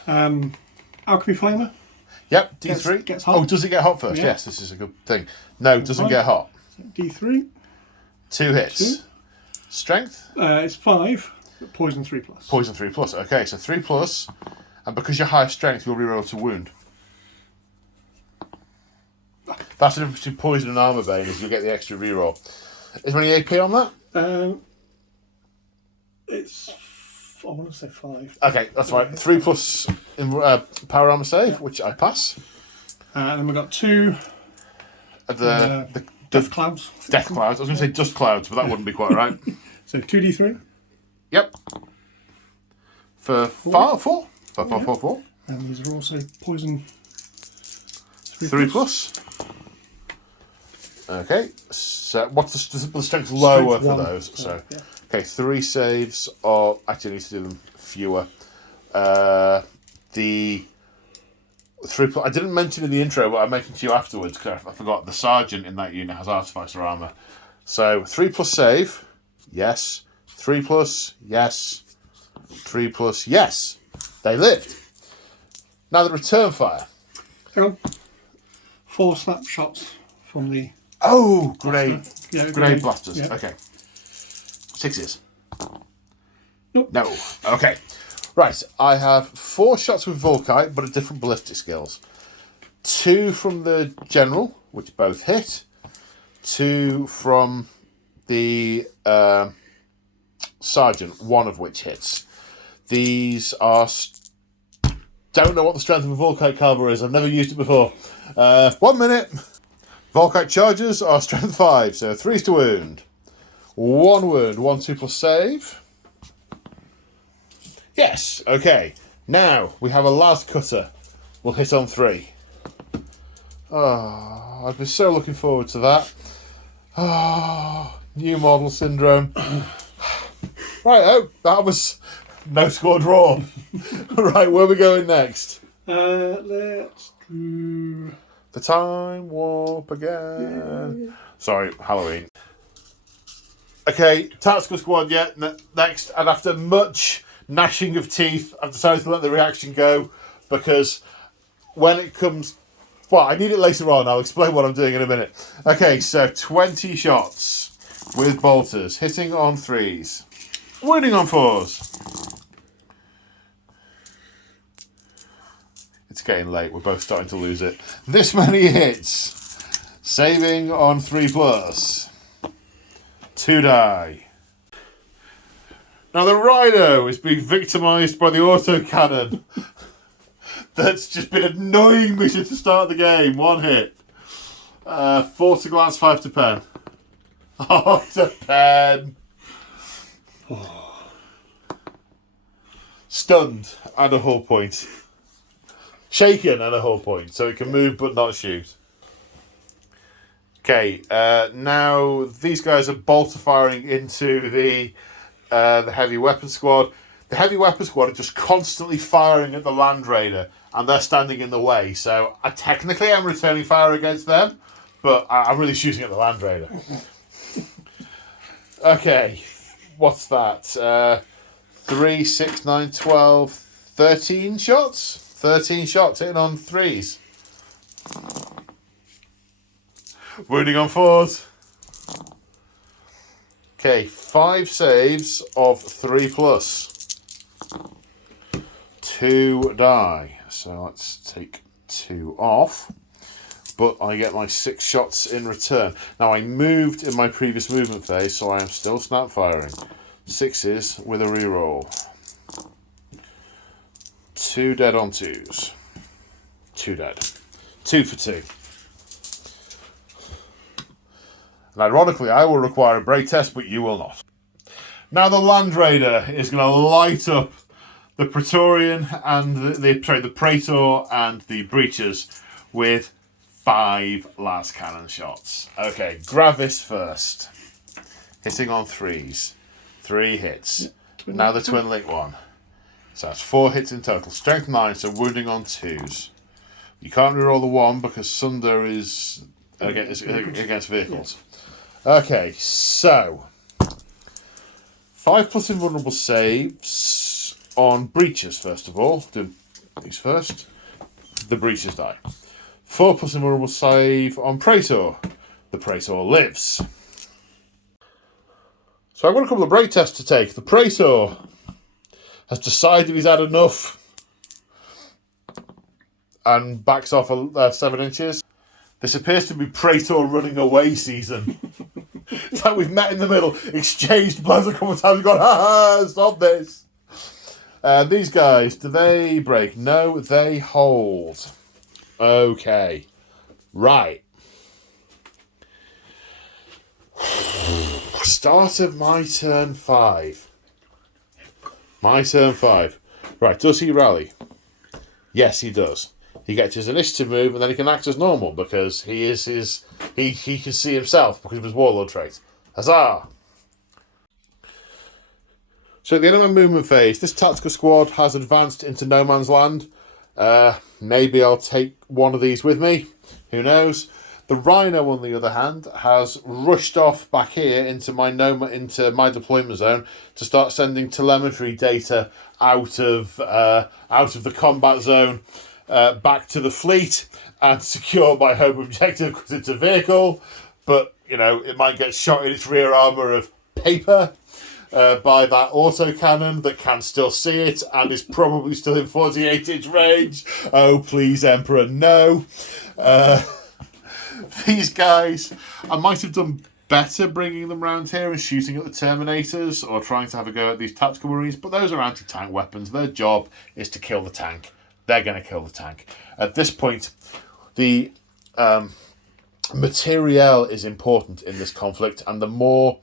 Alchemy Flamer. Yep, D3. Gets hot. Oh, does it get hot first? Yeah. Yes, this is a good thing. No, doesn't get hot. D3. 2 hits. 2. Strength? It's 5. Poison 3+. Poison 3+. Okay, so 3+. And because you're high strength, you'll reroll to wound. That's the difference between poison and armor bane, is you'll get the extra reroll. Is there any AP on that? It's, I want to say 5. Okay, that's right. 3+ in power armor save, which I pass. And then we've got 2 The Death Clouds. Death clouds. I was going to say dust clouds, but that wouldn't be quite right. So 2d3. Yep. For 4? 4. For 4. And these are also poison 3+. Okay. So what's the strength lower for those? So yeah. okay, 3 saves, or actually I need to do them fewer. The 3+. I didn't mention in the intro, but I mentioned to you afterwards because I forgot. The sergeant in that unit has artificer armor. So 3+ save, yes. 3+, yes. 3+, yes. They lived. Now the return fire. Hang on. 4 snapshots from the... Oh, grenade grenade blasters. Yeah. Okay. 6s. Nope. No. Okay. Right. I have 4 shots with Volkite, but at different ballistic skills. 2 from the general, which both hit. 2 from the sergeant, one of which hits. These are... Don't know what the strength of a Volkite caliber is. I've never used it before. 1 minute. Volkite charges are strength 5, so 3's to wound. 1 wound, 1 2+ save. Yes, okay. Now we have a las cutter. We'll hit on 3. Oh, I've been so looking forward to that. Oh, new model syndrome. Right, oh, that was no score draw. Right, where are we going next? Let's do... The time warp again. Sorry, Halloween. Okay, tactical squad, next. And after much gnashing of teeth, I've decided to let the reaction go because when it comes... Well, I need it later on. I'll explain what I'm doing in a minute. Okay, so 20 shots with bolters, hitting on 3s, wounding on 4s. It's getting late. We're both starting to lose it. This many hits. Saving on 3+. 2 die. Now the Rhino is being victimised by the autocannon. That's just been annoying me since the start of the game. 1 hit. 4 to glance, 5 to pen. Oh, to pen. Stunned and a hull point. Shaken and a hull point, so it can move but not shoot. Okay, now these guys are bolter firing into the heavy weapon squad. The heavy weapon squad are just constantly firing at the Land Raider, and they're standing in the way. So I technically am returning fire against them, but I'm really shooting at the Land Raider. Okay, what's that? 3, 6, 9, 12, 13 shots? 13 shots hitting on 3s. Wounding on 4s. Okay, 5 saves of 3+. 2 die. So let's take 2 off. But I get my 6 shots in return. Now I moved in my previous movement phase, so I am still snap firing. 6s with a reroll. 2 dead on 2s. 2 dead. 2 for 2. And ironically, I will require a break test, but you will not. Now the Land Raider is going to light up the Praetorian and the Praetor and the Breachers with 5 las cannon shots. Okay, Gravis first. Hitting on 3s. 3 hits. Now the twin link one. So that's 4 hits in total. Strength 9, so wounding on 2s. You can't reroll the 1 because Sunder is against vehicles. Okay, so 5+ invulnerable saves on breaches, first of all. Do these first. The breaches die. 4+ invulnerable save on Praetor. The Praetor lives. So I've got a couple of break tests to take. The Praetor has decided he's had enough and backs off 7 inches. This appears to be Praetor running away season. It's like we've met in the middle, exchanged blows a couple of times, gone, ha ha, stop this. These guys, do they break? No, they hold. Okay. Right. Start of my turn 5. My turn 5. Right, does he rally? Yes, he does. He gets his initiative move and then he can act as normal because he can see himself because of his warlord trait. Huzzah! So at the end of my movement phase, this tactical squad has advanced into no man's land. Maybe I'll take one of these with me. Who knows? The Rhino, on the other hand, has rushed off back here into my deployment zone to start sending telemetry data out of the combat zone back to the fleet and secure my home objective because it's a vehicle. But you know it might get shot in its rear armour of paper by that autocannon that can still see it and is probably still in 48-inch range. Oh please, Emperor, no. These guys, I might have done better bringing them round here and shooting at the Terminators or trying to have a go at these tactical Marines, but those are anti-tank weapons. Their job is to kill the tank. They're going to kill the tank. At this point, the materiel is important in this conflict, and the more...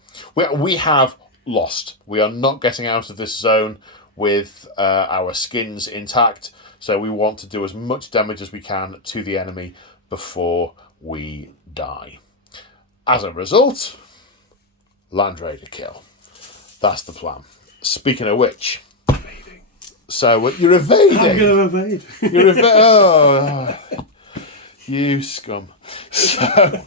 We have lost. We are not getting out of this zone with our skins intact, so we want to do as much damage as we can to the enemy before we die. As a result, Land Raider kill. That's the plan. Speaking of which, evading. So you're evading. I'm going to evade. You're evading. Oh, you scum. So,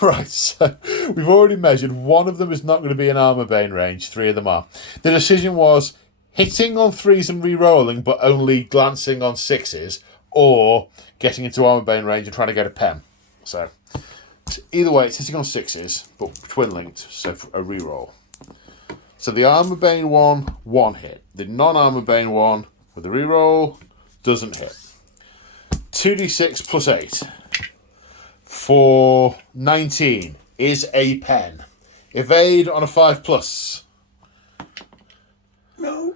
right. So we've already measured. One of them is not going to be in armor bane range. 3 of them are. The decision was hitting on 3s and re-rolling, but only glancing on 6s, or getting into armor bane range and trying to get a pen. So either way, it's hitting on 6s, but twin linked, so for a reroll. So the armor bane one hit. The non-armor bane one with the reroll doesn't hit. 2d6 plus 8 for 19 is a pen. Evade on a 5+. No.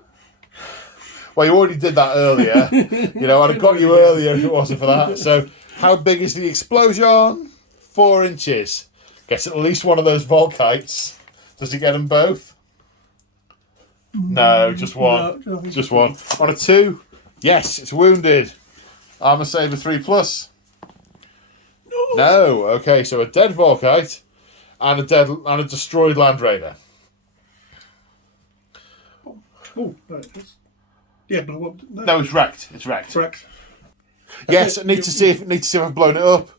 Well, you already did that earlier. You know, I'd have got you earlier if it wasn't for that. So, how big is the explosion? 4 inches. Gets at least one of those Volkites. Does he get them both? No, just one. No, just one. On a 2? Yes, it's wounded. Armor saver 3+. No. Okay, so a dead Volkite and a destroyed Land Raider. Oh, right. Yeah, but No, it's wrecked. It's wrecked. Correct. Yes, I need to see if I've blown it up.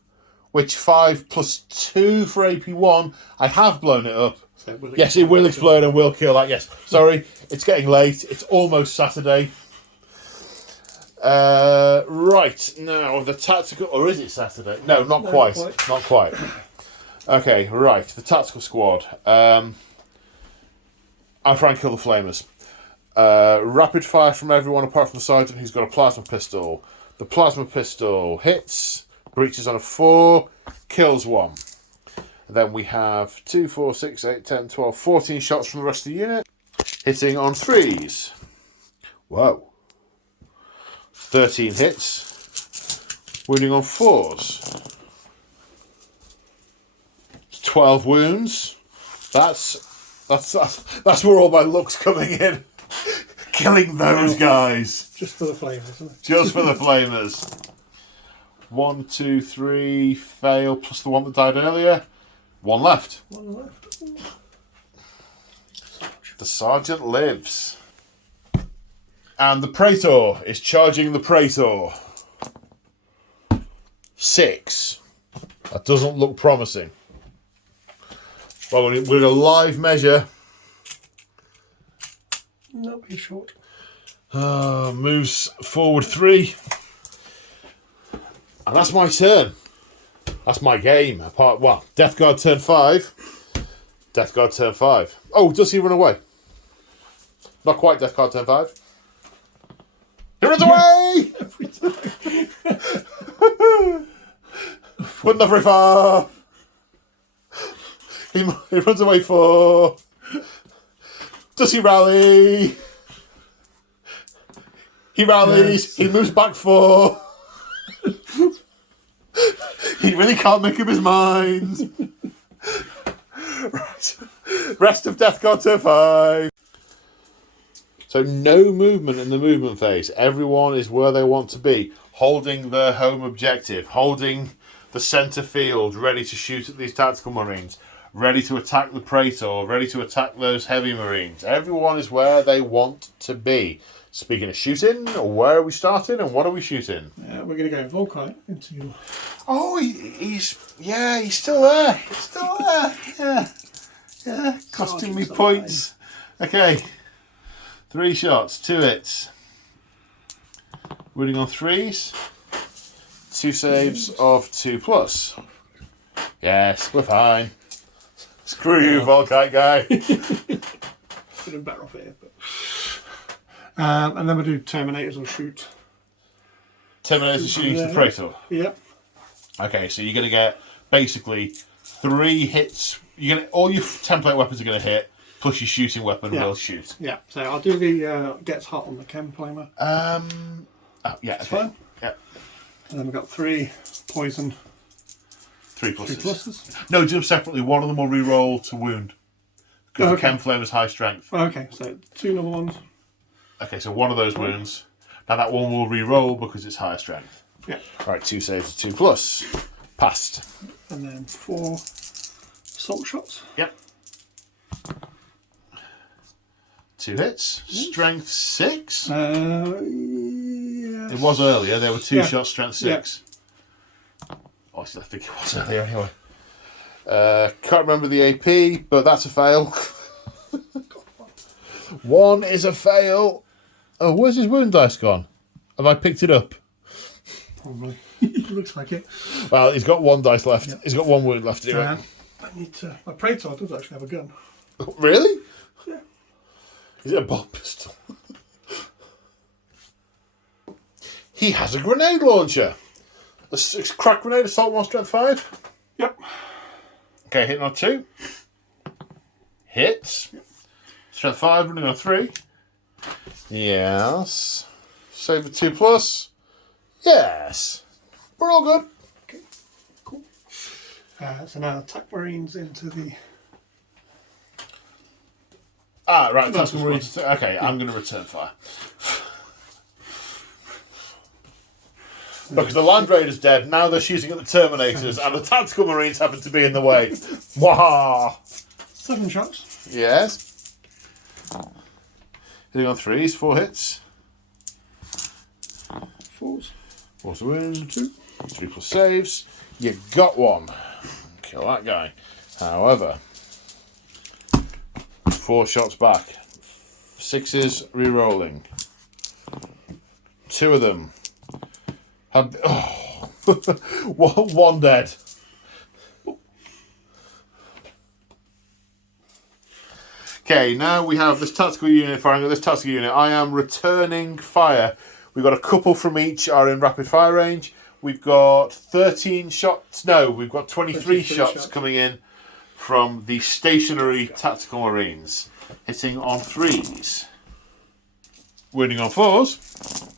Which 5 plus 2 for AP1. I have blown it up. So yes, it will explode and will kill that. Yes, sorry, it's getting late. It's almost Saturday. Right now the tactical, or is it Saturday? No, not quite. Not quite. Okay, right. The tactical squad. I'll try and kill the flamers. Rapid fire from everyone apart from the sergeant who's got a plasma pistol. The plasma pistol hits, breaches on a 4, kills 1. And then we have 2, 4, 6, 8, 10, 12, 14 shots from the rest of the unit, hitting on 3s. Whoa. 13 hits, wounding on 4s. 12 wounds. That's where all my luck's coming in. Killing those guys. Just for the flamers, isn't it? Just for the flamers. 1, 2, 3, fail, plus the one that died earlier. 1 left. 1 left. The Sergeant lives. And the Praetor is charging the Praetor. 6. That doesn't look promising. Well, we're going to live measure. Nope, he's short. Moves forward 3. And that's my turn. That's my game. Deathguard turn 5. Deathguard turn 5. Oh, does he run away? Not quite Deathguard turn 5. He runs away! Every time. But not very far. He runs away 4. Does he rally? He rallies. Yes. He moves back 4. He really can't make up his mind. Right. Rest of Deathguard turn 5. So no movement in the movement phase. Everyone is where they want to be, holding their home objective, holding the centre field, ready to shoot at these tactical marines, ready to attack the Praetor, ready to attack those heavy marines. Everyone is where they want to be. Speaking of shooting, where are we starting and what are we shooting? We're going to go Volkite into you. Oh, he's still there. He's still there. Yeah. Costing me points. Okay. 3 shots, 2 hits. Winning on 3s. 2 saves of 2+. Yes, we're fine. Screw you, Volkite guy. Been better off here, but. And then we'll do Terminators or shoot. Terminators shooting the Praetor. Yep. Okay, so you're going to get basically 3 hits. You're going all your template weapons are going to hit, plus your shooting weapon will shoot. Yeah. So I'll do the gets hot on the chem flamer. That's fine. Yeah. And then we've got 3 poison. 3 pluses. 3 pluses. No, do them separately. One of them will re-roll to wound. Because the chem flame is high strength. Okay, so 2 normal ones. Okay, so one of those wounds. Now that one will re-roll because it's higher strength. Yeah. Right, 2 saves, 2+. Passed. And then 4 assault shots. Yep. 2 hits. Strength 6. Yes. It was earlier. There were 2 shots, strength 6. Yeah. Oh, I think it was earlier anyway. Can't remember the AP, but that's a fail. 1 is a fail. Oh, where's his wound dice gone? Have I picked it up? Probably. It looks like it. Well, he's got 1 dice left. Yep. He's got 1 wound left to do it. I need to. My Praetor does actually have a gun. Really? Yeah. Is it a bolt pistol? He has a grenade launcher. A crack grenade, assault 1, strength 5. Yep. Okay, hitting on 2. Hits. Yep. Strength 5, running on 3. Yes. Save a 2+. Yes. We're all good. Okay, cool. So now attack Marines into the... Right, attack Marines. Okay, yeah. I'm going to return fire. Because the Land Raider's dead, now they're shooting at the Terminators, and the Tactical Marines happen to be in the way. Waha! 7 shots. Yes. Hitting on 3s, 4 hits. 4s. 4 to wound, 2. 3+ saves. You got 1. Kill that guy. However, 4 shots back. 6s re-rolling. 2 of them have... Oh. 1 dead. Okay, now we have this tactical unit firing at this tactical unit. I am returning fire. We've got a couple from each are in rapid fire range. We've got 13 shots. No, we've got 23 shots coming in from the stationary tactical marines. Hitting on 3s. Wounding on 4s.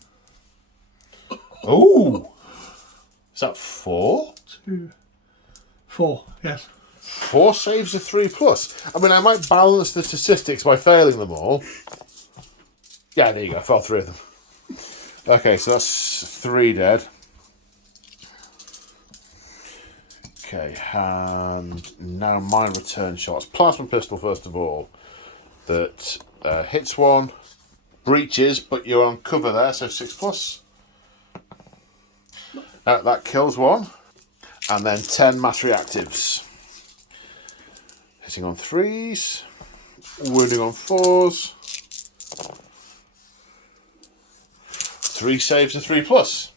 Oh! Is that 4? 2. 4, yes. 4 saves of 3+. I mean, I might balance the statistics by failing them all. Yeah, there you go. Fell 3 of them. Okay, so that's 3 dead. Okay, and now my return shots. Plasma pistol, first of all. That hits one, breaches, but you're on cover there, so 6+. That kills one. And then 10 mass reactives. Hitting on 3s, wounding on 4s. 3 saves and 3+.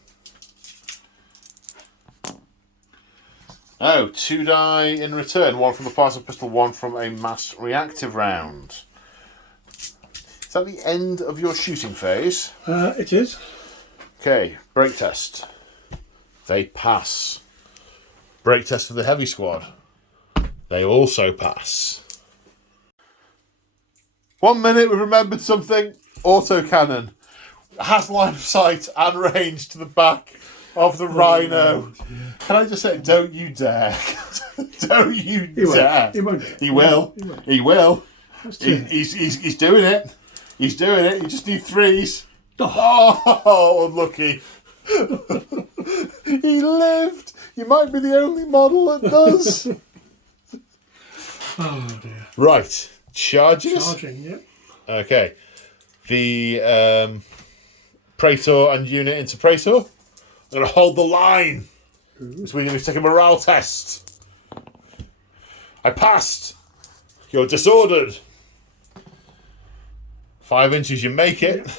Oh, 2 die in return. 1 from the plasma pistol, 1 from a mass reactive round. Is that the end of your shooting phase? It is. Okay, break test. They pass. Break test for the heavy squad. They also pass. 1 minute, we've remembered something. Autocannon. Has line of sight and range to the back of the Rhino. Can I just say, don't you dare. Don't you dare. He won't. He will. He will. He's doing it. He's doing it. You just need 3s. Oh, unlucky. He lived. You might be the only model that does. Oh dear. Right. Charges. Charging, yep. Okay. The Praetor and unit into Praetor. I'm going to hold the line. So we're going to take a morale test. I passed. You're disordered. 5 inches, you make it.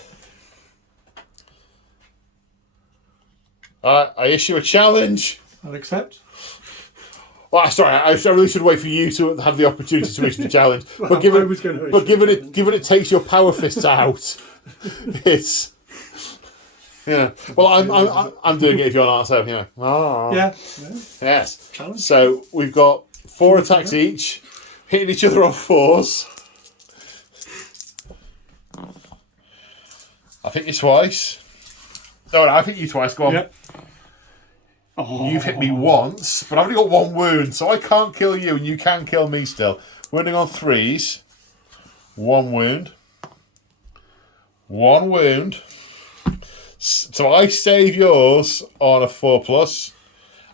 I issue a challenge. I'll accept. Well, sorry, I really should wait for you to have the opportunity to issue the challenge. Well, but given it it takes your power fists out, it's yeah. Well, I'm doing it if you're not. So yeah. Oh. Yeah. Yes. Challenge. So we've got 4 attacks each, hitting each other on 4s. I think you twice. No, I think you twice. Go on. Yep. Oh. You've hit me once, but I've only got 1 wound, so I can't kill you, and you can kill me still. Wounding on 3s. 1 wound. 1 wound. So I save yours on a 4+.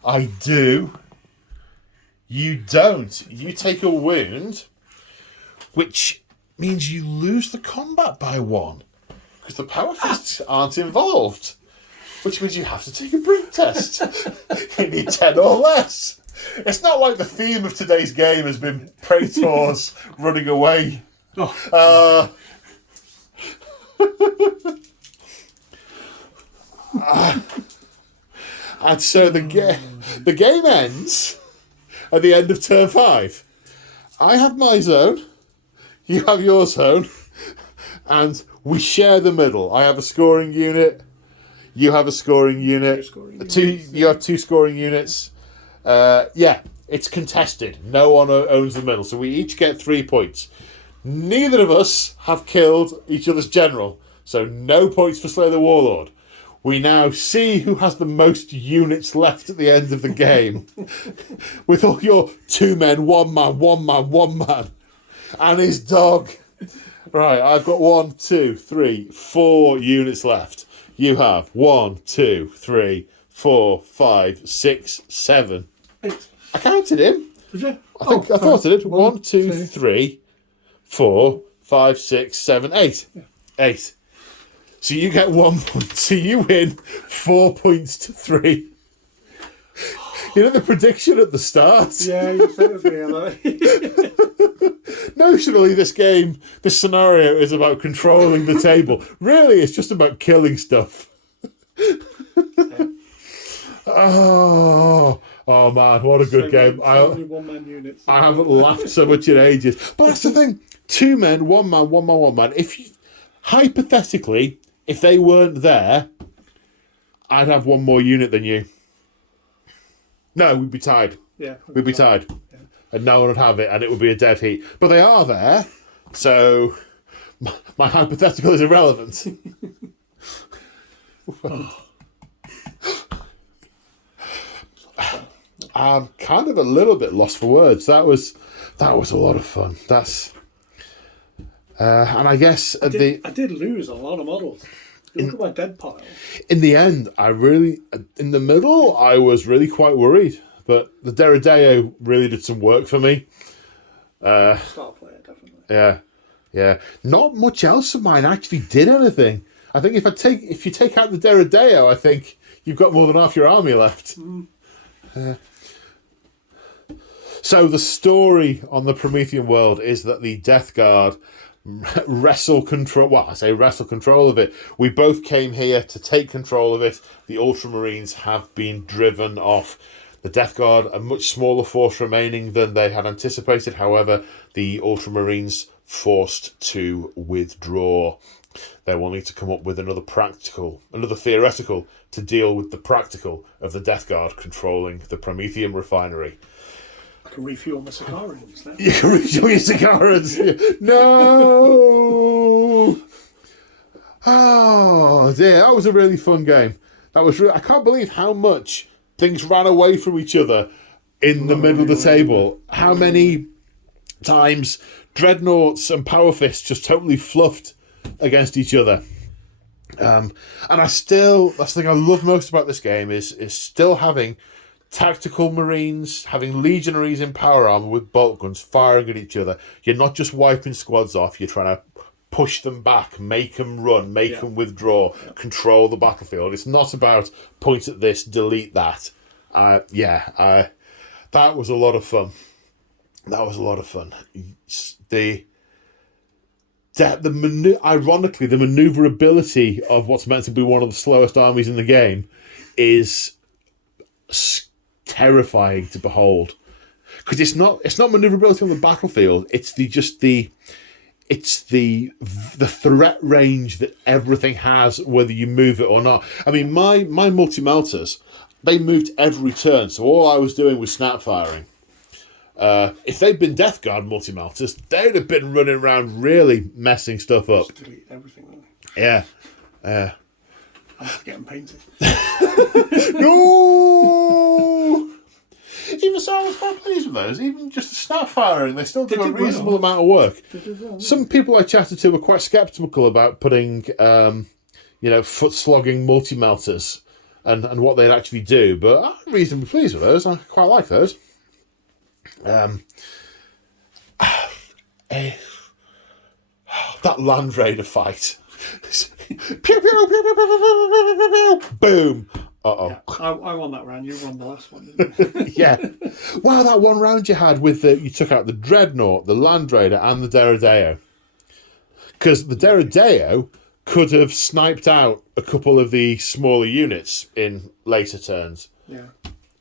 I do. You don't. You take a wound, which means you lose the combat by 1. Because the power fists aren't involved. Which means you have to take a brute test. You need 10 or less. It's not like the theme of today's game has been Praetors running away. Oh. And so the game ends at the end of turn 5. I have my zone. You have your zone. And we share the middle. I have a scoring unit. You have a scoring unit. You have 2 scoring units. Yeah, it's contested. No one owns the middle. So we each get 3 points. Neither of us have killed each other's general. So no points for Slay the Warlord. We now see who has the most units left at the end of the game. With all your 2 men, 1 man, 1 man, 1 man. And his dog. Right, I've got 1, 2, 3, 4 units left. You have 1, 2, 3, 4, 5, 6, 7. 8. I counted him. Did you? I thought I did. 1, 2, 3, 4, 5, 6, 7, 8. Yeah. 8. So you get 1 point. So you win 4 points to 3. You know the prediction at the start? Yeah, you said it was Notionally, this scenario is about controlling the table. Really, it's just about killing stuff. Oh man, what a good game. Only 1-man units. I haven't laughed so much in ages. But that's the thing. 2 men, 1 man, 1 man, 1 man. Hypothetically, if they weren't there, I'd have 1 more unit than you. No, we'd be tied. Yeah. We'd be tied. Yeah. And no one would have it, and it would be a dead heat. But they are there, so my hypothetical is irrelevant. I'm kind of a little bit lost for words. That was a lot of fun. And I guess I did lose a lot of models. Look at my dead pile. In the end, in the middle, I was really quite worried But the Deredeo really did some work for me. Star player, definitely. Yeah. Not much else of mine actually did anything. I think if you take out the Deredeo, I think you've got more than half your army left. So the story on the Promethean world is that the Deathguard wrestle control. Well, I say wrestle control of it. We both came here to take control of it. The Ultramarines have been driven off. The Deathguard, a much smaller force remaining than they had anticipated. However, the Ultramarines forced to withdraw. They will need to come up with another theoretical to deal with the practical of the Deathguard controlling the Promethean refinery. I can refuel my Sicarans now. You can refuel your Sicarans. No. Oh dear, that was a really fun game. I can't believe how much things ran away from each other in the middle of the table. How many times dreadnoughts and power fists just totally fluffed against each other. And that's the thing I love most about this game is still having tactical marines, having legionaries in power armor with bolt guns firing at each other. You're not just wiping squads off, you're trying to push them back, make them run, make them withdraw, control the battlefield. It's not about point at this, delete that. That was a lot of fun. Ironically, the maneuverability of what's meant to be one of the slowest armies in the game is terrifying to behold, because it's not maneuverability on the battlefield. It's the threat range that everything has, whether you move it or not. I mean, my multi-melters, they moved every turn, so all I was doing was snap firing. If they'd been Deathguard multi-melters, they'd have been running around really messing stuff up. Just delete everything, really. Yeah. I'm just getting painted. No! Even so, I was quite pleased with those. Even just the snap firing, they still do a reasonable amount of work. Some people I chatted to were quite sceptical about putting, foot slogging multi-melters and what they'd actually do, but I'm reasonably pleased with those. I quite like those. That Land Raider fight. Pew, pew, pew, pew, pew, pew, pew, pew, pew, boom. Uh-oh. Yeah, I won that round. You won the last one, didn't you? Yeah. Wow, that one round you had with you took out the Dreadnought, the Land Raider, and the Deredeo. Because the Deredeo could have sniped out a couple of the smaller units in later turns. Yeah.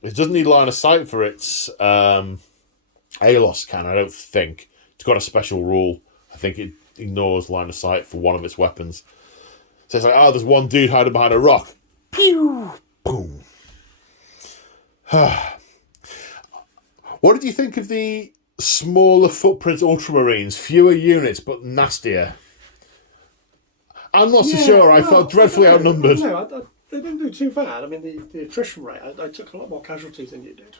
It doesn't need line of sight for its ALOS cannon, I don't think. It's got a special rule. I think it ignores line of sight for one of its weapons. So it's like, there's one dude hiding behind a rock. Pew! Boom. What did you think of the smaller footprint Ultramarines? Fewer units, but nastier. I'm not so sure. I felt dreadfully outnumbered. No, they didn't do too bad. I mean, the attrition rate, I took a lot more casualties than you did.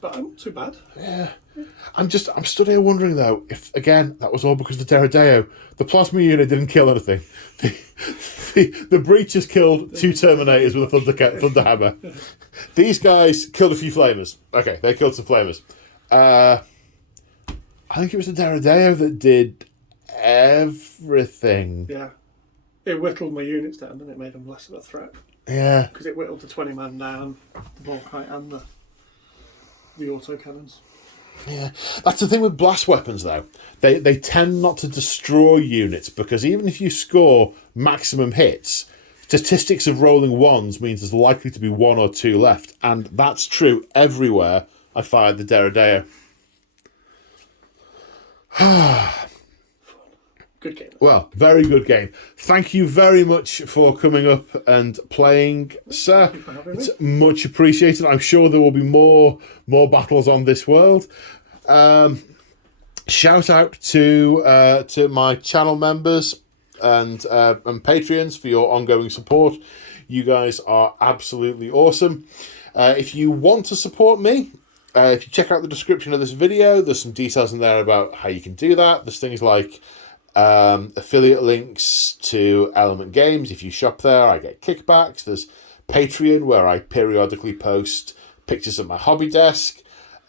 But I'm not too bad. Yeah. I'm stood here wondering, though, if, again, that was all because of the Deredeo. The plasma unit didn't kill anything. The breaches killed 2 Terminators with a thunder hammer. These guys killed a few flamers. Okay, they killed some flamers. I think it was the Deredeo that did everything. Yeah. It whittled my units down and it made them less of a threat. Yeah. Because it whittled the 20-man down, the Volkite and the autocannons. Yeah. That's the thing with blast weapons, though. They tend not to destroy units, because even if you score maximum hits, statistics of rolling ones means there's likely to be 1 or 2 left. And that's true everywhere I fired the Deredeo. Good game. Well, very good game. Thank you very much for coming up and playing, sir. It's much appreciated. I'm sure there will be more battles on this world. Shout out to my channel members and Patreons for your ongoing support. You guys are absolutely awesome. If you want to support me, if you check out the description of this video, there's some details in there about how you can do that. There's things like affiliate links to Element Games. If you shop there, I get kickbacks. There's Patreon, where I periodically post pictures of my hobby desk.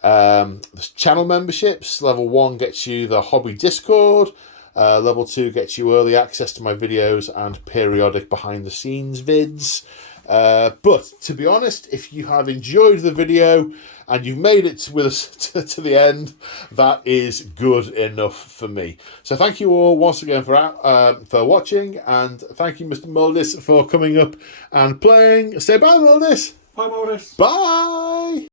There's channel memberships. Level 1 gets you the hobby Discord. Level 2 gets you early access to my videos and periodic behind the scenes vids. But to be honest, if you have enjoyed the video and you've made it with us to the end, that is good enough for me. So thank you all once again for watching, and thank you, Mr. Muldis, for coming up and playing. Say bye, Muldis. Bye, Morris. Bye.